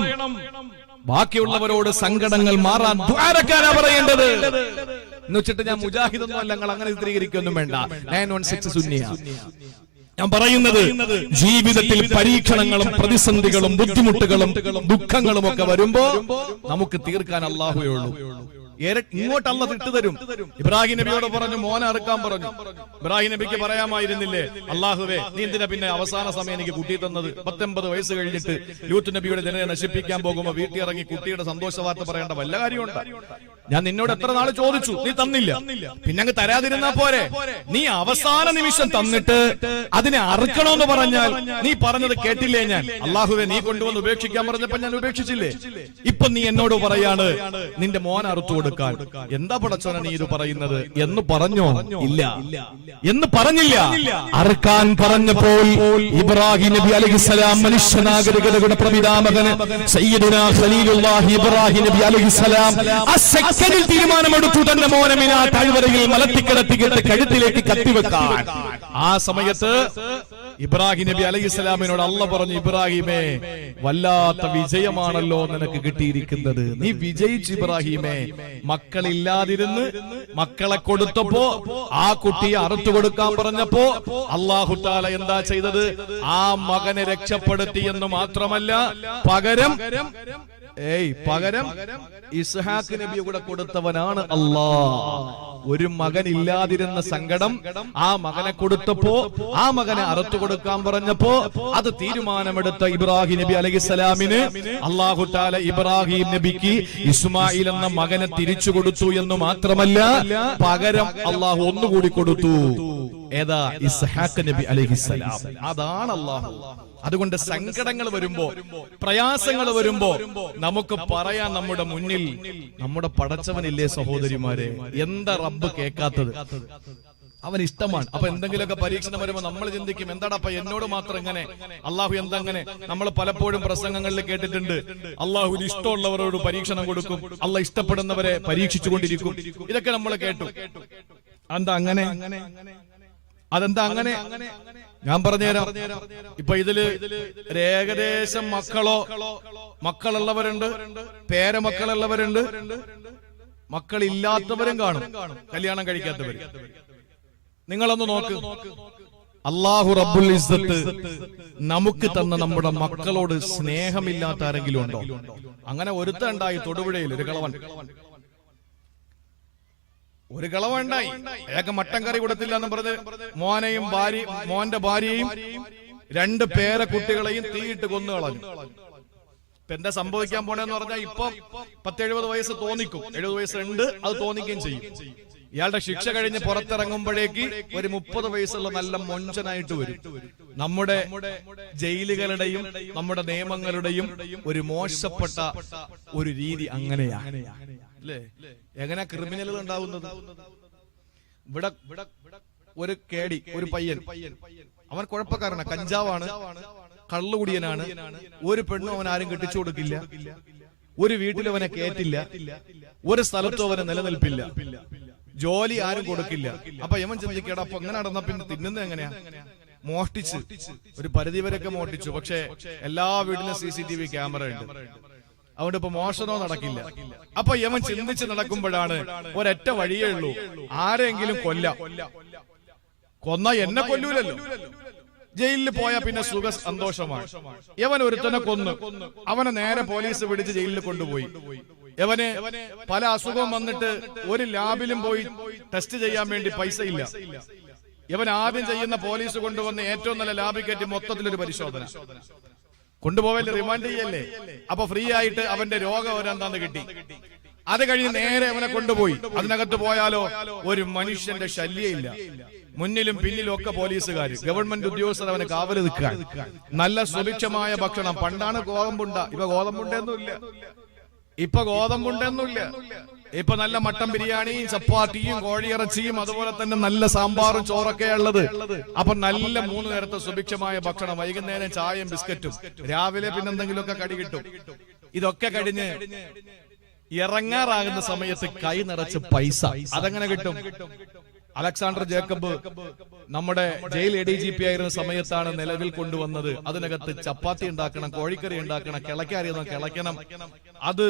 ബാക്കിയുള്ളവരോട് സങ്കടങ്ങൾ മാറാൻ ദ്വാരക്കാനാ പറയേണ്ടത്. എന്ന് വെച്ചിട്ട് ഞാൻ മുജാഹിദൊന്നും അല്ല, നിങ്ങൾ അങ്ങനെ ചിത്രീകരിക്കൊന്നും വേണ്ട. 916 സുന്നിയ. ഞാൻ പറയുന്നത് ജീവിതത്തിൽ പരീക്ഷണങ്ങളും പ്രതിസന്ധികളും ബുദ്ധിമുട്ടുകളും ദുഃഖങ്ങളും ഒക്കെ വരുമ്പോ നമുക്ക് തീർക്കാൻ അല്ലാഹുവേ ഉള്ളൂ. ഇങ്ങോട്ട് അല്ലാഹു ഇട്ടുതരും. ഇബ്രാഹിം നബിയോട് പറഞ്ഞു, മോനെ അറുക്കാൻ പറഞ്ഞു. ഇബ്രാഹിം നബിക്ക് പറയാമായിരുന്നില്ലേ, അല്ലാഹുവേ നീ എന്തിനാ പിന്നെ അവസാന സമയം എനിക്ക് കുട്ടി തന്നത്? 19 വയസ്സ് കഴിഞ്ഞിട്ട് ലൂത്ത് നബിയുടെ ജനതയെ നശിപ്പിക്കാൻ പോകുമ്പോ വീട്ടിൽ ഇറങ്ങി കുട്ടിയുടെ സന്തോഷ വാർത്ത പറയേണ്ട വല്ല കാര്യമുണ്ടോ? ഞാൻ നിന്നോട് എത്ര നാൾ ചോദിച്ചു, നീ തന്നില്ല. പിന്നെ അങ്ങ് തരാതിരുന്നാ പോരെ? നീ അവസാന നിമിഷം തന്നിട്ട് അതിനെ അറുക്കണമെന്ന് പറഞ്ഞാൽ നീ പറഞ്ഞത് കേട്ടില്ലേ? ഞാൻ അല്ലാഹുവേ നീ കൊണ്ടുവന്ന് ഉപേക്ഷിക്കാൻ പറഞ്ഞപ്പോ ഞാൻ ഉപേക്ഷിച്ചില്ലേ? ഇപ്പൊ നീ എന്നോട് പറയാണ് നിന്റെ മോൻ അറുത്തു കൊടുക്കാൻ. എന്താ പടച്ചോനെ നീ ഇത് പറയുന്നത് എന്ന് പറഞ്ഞോ? ഇല്ല എന്ന് പറഞ്ഞില്ല. അറുക്കാൻ പറഞ്ഞപ്പോൾ ഇബ്രാഹിം നബി അലൈഹിസ്സലാം മനുഷ്യനാഗരികതയുടെ പ്രപിതാമകന് സയ്യിദുനാ ഖലീലുല്ലാഹി ഇബ്രാഹിം നബി അലൈഹിസ്സലാം സെക്കൻഡിൽ തീരുമാനമെടുത്തു തന്റെ മോനെ മിനാ താഴ്വരയിൽ മലത്തിക്കിടത്തിക്കിട്ട് കഴുത്തിലേക്ക് കത്തിവെക്കാൻ. ആ സമയത്ത് ഇബ്രാഹിം നബി അലൈഹിസ്സലാമിനോട് അല്ലാഹ് പറഞ്ഞു, ഇബ്രാഹിമേ വല്ലാത്ത വിജയമാണല്ലോ നിനക്ക് കിട്ടിയിരിക്കുന്നത്. നീ വിജയിച്ചു ഇബ്രാഹിമേ. മക്കളില്ലാതിരുന്ന് മക്കളെ കൊടുത്തപ്പോ ആ കുട്ടിയെ അറുത്തു കൊടുക്കാൻ പറഞ്ഞപ്പോ അല്ലാഹു തആല എന്താ ചെയ്തത്? ആ മകനെ രക്ഷപ്പെടുത്തി എന്ന് മാത്രമല്ല, പകരം ഇസ്ഹാഖ് നബിയെ കൂടെ കൊടുത്തവനാണ് അല്ലാഹ്. ഒരു മകൻ ഇല്ലാതിരുന്ന സങ്കടം ആ മകനെ കൊടുത്തപ്പോ, ആ മകനെ അറുത്തു കൊടുക്കാൻ പറഞ്ഞപ്പോ അത് തീരുമാനമെടുത്ത ഇബ്രാഹിം നബി അലൈഹിസ്സലാമിന് അല്ലാഹു തആല ഇബ്രാഹിം നബിക്ക് ഇസ്മായിൽ എന്ന മകനെ തിരിച്ചു കൊടുത്തു എന്ന് മാത്രമല്ല, പകരം അല്ലാഹു ഒന്നുകൂടി കൊടുത്തു. ഏതാ? ഇസ്ഹാഖ് നബി അലൈഹിസ്സലാം. അതാണ് അല്ലാഹു. അതുകൊണ്ട് സങ്കടങ്ങൾ വരുമ്പോ, പ്രയാസങ്ങൾ വരുമ്പോ നമുക്ക് പറയാൻ നമ്മുടെ മുന്നിൽ നമ്മുടെ പടച്ചവനില്ലേ സഹോദരിമാരെ? എന്താ റബ്ബ് കേൾക്കാത്തത്? അവൻ ഇഷ്ടമാണ്. അപ്പൊ എന്തെങ്കിലുമൊക്കെ പരീക്ഷണം വരുമ്പോൾ നമ്മൾ ചിന്തിക്കും, എന്താടാ അപ്പൊ എന്നോട് മാത്രം ഇങ്ങനെ, അള്ളാഹു എന്തങ്ങനെ? നമ്മൾ പലപ്പോഴും പ്രസംഗങ്ങളിൽ കേട്ടിട്ടുണ്ട്, അള്ളാഹുവിന് ഇഷ്ടമുള്ളവരോട് പരീക്ഷണം കൊടുക്കും, അള്ളാഹ് ഇഷ്ടപ്പെടുന്നവരെ പരീക്ഷിച്ചുകൊണ്ടിരിക്കും. ഇതൊക്കെ നമ്മൾ കേട്ടു. എന്താ അങ്ങനെ? അതെന്താ അങ്ങനെ? ഞാൻ പറഞ്ഞുതരാം. ഇപ്പൊ ഇതില് ഏകദേശം മക്കളുള്ളവരുണ്ട്, പേരമക്കളുള്ളവരുണ്ട്, മക്കളില്ലാത്തവരും കാണും, കല്യാണം കഴിക്കാത്തവര്. നിങ്ങളൊന്ന് നോക്ക്, അല്ലാഹു റബ്ബുൽ ഇസ്സത്ത് നമുക്ക് തന്ന നമ്മുടെ മക്കളോട് സ്നേഹമില്ലാത്ത ആരെങ്കിലും ഉണ്ടോ? അങ്ങനെ ഒരുത്തണ്ടായി തൊടുപുഴയിൽ ഒരു കളവുണ്ടായി. അയാൾക്ക് മട്ടൻ കറി കൊടുത്തില്ല എന്ന് പറഞ്ഞ് മോന്റെ ഭാര്യയും 2 പേരക്കുട്ടികളെയും തീയിട്ട് കൊന്നു കളഞ്ഞു. ഇപ്പൊ എന്താ സംഭവിക്കാൻ പോണെന്ന് പറഞ്ഞാൽ, ഇപ്പൊ 10-70 വയസ്സ് തോന്നിക്കും, 70 വയസ്സുണ്ട്, അത് തോന്നിക്കുകയും ചെയ്യും. ഇയാളുടെ ശിക്ഷ കഴിഞ്ഞ് പുറത്തിറങ്ങുമ്പോഴേക്ക് ഒരു 30 വയസ്സുള്ള നല്ല മൊഞ്ചനായിട്ട് വരും. നമ്മുടെ ജയിലുകളുടെയും നമ്മുടെ നിയമങ്ങളുടെയും ഒരു മോശപ്പെട്ട ഒരു രീതി അങ്ങനെയാണ് അല്ലേ? എങ്ങനെ ക്രിമിനലുകൾ ഉണ്ടാവുന്നത്? ഇവിടെ ഒരു കേടി, ഒരു പയ്യൻ, അവൻ കുഴപ്പക്കാരനാണ്, കഞ്ചാവാണ്, കള്ളുകുടിയനാണ്. ഒരു പെണ്ണും അവൻ ആരും കെട്ടിച്ചു കൊടുക്കില്ല, ഒരു വീട്ടിൽ അവനെ കേറ്റില്ല, ഒരു സ്ഥലത്തും അവന് നിലനിൽപ്പില്ല, ജോലി ആരും കൊടുക്കില്ല. അപ്പൊ യമൻ ചിന്തിക്കട, അപ്പൊ അങ്ങനെ നടന്ന പിന്നെ തിന്നുന്നത് എങ്ങനെയാ? മോഷ്ടിച്ച്, ഒരു പരിധി വരെയൊക്കെ മോഷ്ടിച്ചു. പക്ഷെ എല്ലാ വീട്ടിലും CCTV ക്യാമറ ഉണ്ട്, അതുകൊണ്ട് ഇപ്പൊ മോഷണോ നടക്കില്ല. അപ്പൊ യമൻ ചിന്തിച്ച് നടക്കുമ്പോഴാണ് ഒരൊറ്റ വഴിയേ ഉള്ളൂ, ആരെങ്കിലും കൊന്ന എന്നെ കൊല്ലൂലല്ലോ, ജയിലിൽ പോയാ പിന്നെ സന്തോഷമാണ്. യവൻ ഒരുത്തനെ കൊന്നു, അവനെ നേരെ പോലീസ് പിടിച്ച് ജയിലിൽ കൊണ്ടുപോയി. യവന് പല അസുഖം വന്നിട്ട് ഒരു ലാബിലും പോയി ടെസ്റ്റ് ചെയ്യാൻ വേണ്ടി പൈസ ഇല്ല. യവൻ ആദ്യം ചെയ്യുന്ന പോലീസ് കൊണ്ടുവന്ന് ഏറ്റവും നല്ല ലാബിൽ കയറ്റി മൊത്തത്തിലൊരു പരിശോധന കൊണ്ടുപോവല്ലേ, റിമാൻഡ് ചെയ്യല്ലേ. അപ്പൊ ഫ്രീ ആയിട്ട് അവന്റെ രോഗം ഒരെന്താന്ന് കിട്ടി. അത് കഴിഞ്ഞ് നേരെ അവനെ കൊണ്ടുപോയി. അതിനകത്ത് പോയാലോ ഒരു മനുഷ്യന്റെ ശല്യമില്ല, മുന്നിലും പിന്നിലും ഒക്കെ പോലീസുകാർ, ഗവൺമെന്റ് ഉദ്യോഗസ്ഥർ അവന് കാവല് നിൽക്കാൻ. നല്ല സുഭിക്ഷമായ ഭക്ഷണം. പണ്ടാണ് ഗോതമ്പുണ്ട, ഇപ്പൊ ഗോതമ്പുണ്ടെന്നില്ല. ഇപ്പൊ നല്ല മട്ടൻ ബിരിയാണിയും ചപ്പാത്തിയും കോഴിയിറച്ചിയും അതുപോലെ തന്നെ നല്ല സാമ്പാറും ചോറൊക്കെ ഉള്ളത്. അപ്പൊ നല്ല 3 നേരത്തെ സുഭിക്ഷമായ ഭക്ഷണം, വൈകുന്നേരം ചായയും ബിസ്ക്കറ്റും, രാവിലെ പിന്നെ എന്തെങ്കിലുമൊക്കെ കടി കിട്ടും. ഇതൊക്കെ കഴിഞ്ഞ് ഇറങ്ങാറാകുന്ന സമയത്ത് കൈ നിറച്ച് പൈസ. അതെങ്ങനെ കിട്ടും? അലക്സാണ്ടർ ജേക്കബ് നമ്മുടെ ജയിൽ ADGP ആയിരുന്ന സമയത്താണ് നിലവിൽ കൊണ്ടുവന്നത്. അതിനകത്ത് ചപ്പാത്തി ഉണ്ടാക്കണം, കോഴിക്കറി ഉണ്ടാക്കണം, കിളയ്ക്കറിയണം, കിളയ്ക്കണം, അത്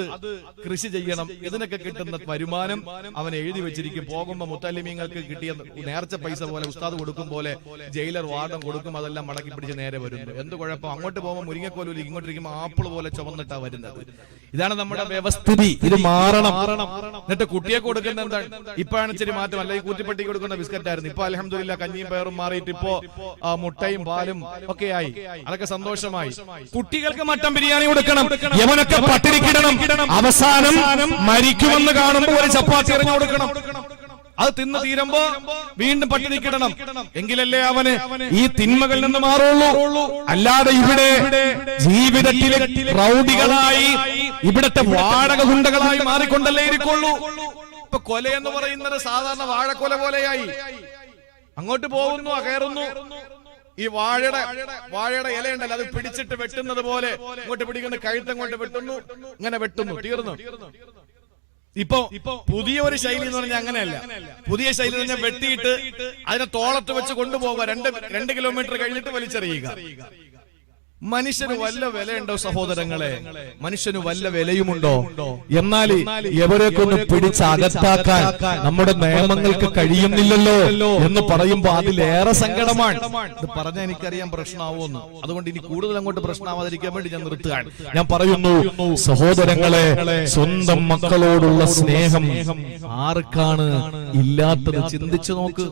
കൃഷി ചെയ്യണം. ഇതിനൊക്കെ കിട്ടുന്ന വരുമാനം അവൻ എഴുതി വെച്ചിരിക്കും. പോകുമ്പോ മുത്തല്ലിമീങ്ങൾക്ക് കിട്ടിയ നേർച്ച പൈസ പോലെ ഉസ്താദ് കൊടുക്കും പോലെ ജയിലർ വാർഡൻ കൊടുക്കും. അതെല്ലാം മടക്കി പിടിച്ച് നേരെ വരുന്നു. എന്ത് കുഴപ്പം? അങ്ങോട്ട് പോകുമ്പോൾ മുരിങ്ങക്കോലൂലി, ഇങ്ങോട്ടിരിക്കുമ്പോൾ ആപ്പിൾ പോലെ ചുവന്നിട്ടാ വരുന്നത്. ഇതാണ് നമ്മുടെ വ്യവസ്ഥിതി. ഇത് മാറണം. എന്നിട്ട് കുട്ടിയെ കൊടുക്കുന്ന എന്താണ്? ഇപ്പോഴാണ് ഇച്ചിരി മാറ്റം. അല്ല, ഈ കൂറ്റിപ്പട്ടി കൊടുക്കുന്ന ബിസ്ക്കറ്റ് ആയിരുന്നു. ഇപ്പൊ അൽഹംദുലില്ലാ കഞ്ഞിയും പയറും മാറിയിട്ട് ഇപ്പോ മുട്ടയും പാലും ഒക്കെ ആയി. അതൊക്കെ സന്തോഷമായി. കുട്ടികൾക്ക് മട്ടൻ ബിരിയാണി കൊടുക്കണം, യമനൊക്കെ പട്ടിണിക്കിടണം, അവസാനം മരിക്കുമെന്ന് കാണുമ്പോൾ ഒരു ചപ്പാത്തി എറിഞ്ഞു കൊടുക്കണം. അത് തിന്ന് തീരുമ്പോ വീണ്ടും പട്ടിണിക്കിടണം. എങ്കിലല്ലേ അവന് ഈ തിന്മകളിൽ നിന്ന് മാറുള്ളൂ. അല്ലാതെ ഇവിടെ ജീവിതത്തിലെ റൗഡികളായി, ഇവിടത്തെ വാടക ഗുണ്ടകളായി മാറിക്കൊണ്ടല്ലേ ഇരിക്കുള്ളൂ. ഇപ്പൊ കൊല എന്ന് പറയുന്നത് സാധാരണ വാഴക്കൊല പോലെയായി. അങ്ങോട്ട് പോകുന്നു, കയറുന്നു, ഈ വാഴയുടെ ഇലയുണ്ടല്ലോ, അത് പിടിച്ചിട്ട് വെട്ടുന്നത് പോലെ ഇങ്ങോട്ട് പിടിക്കുന്ന കഴുത്തങ്ങോട്ട് വെട്ടുന്നു, ഇങ്ങനെ വെട്ടുന്നു, തീർന്നു. ഇപ്പൊ പുതിയ ഒരു ശൈലി എന്ന് പറഞ്ഞാൽ അങ്ങനെയല്ല. പുതിയ ശൈലി എന്ന് പറഞ്ഞാൽ വെട്ടിയിട്ട് അതിനെ തോളത്ത് വെച്ച് കൊണ്ടുപോവുക, 2 കിലോമീറ്റർ കഴിഞ്ഞിട്ട് വലിച്ചെറിയുക. മനുഷ്യന് വല്ല വിലയുണ്ടോ സഹോദരങ്ങളെ? മനുഷ്യന് വല്ല വിലയുമുണ്ടോ? എന്നാൽ എവരെയൊക്കെ ഒന്ന് പിടിച്ചകത്താക്കാൻ നമ്മുടെ നിയമങ്ങൾക്ക് കഴിയുന്നില്ലല്ലോ എന്ന് പറയുമ്പോ അതിലേറെ സങ്കടമാണ്. ഇത് പറഞ്ഞാൽ എനിക്കറിയാം പ്രശ്നമാവുമെന്ന്. അതുകൊണ്ട് ഇനി കൂടുതൽ അങ്ങോട്ട് പ്രശ്നമാവാതിരിക്കാൻ വേണ്ടി ഞാൻ നിർത്തുകയാണ്. ഞാൻ പറയുന്നു, സഹോദരങ്ങളെ, സ്വന്തം മക്കളോടുള്ള സ്നേഹം ആർക്കാണ് ഇല്ലാത്തത്? ചിന്തിച്ചു നോക്ക്.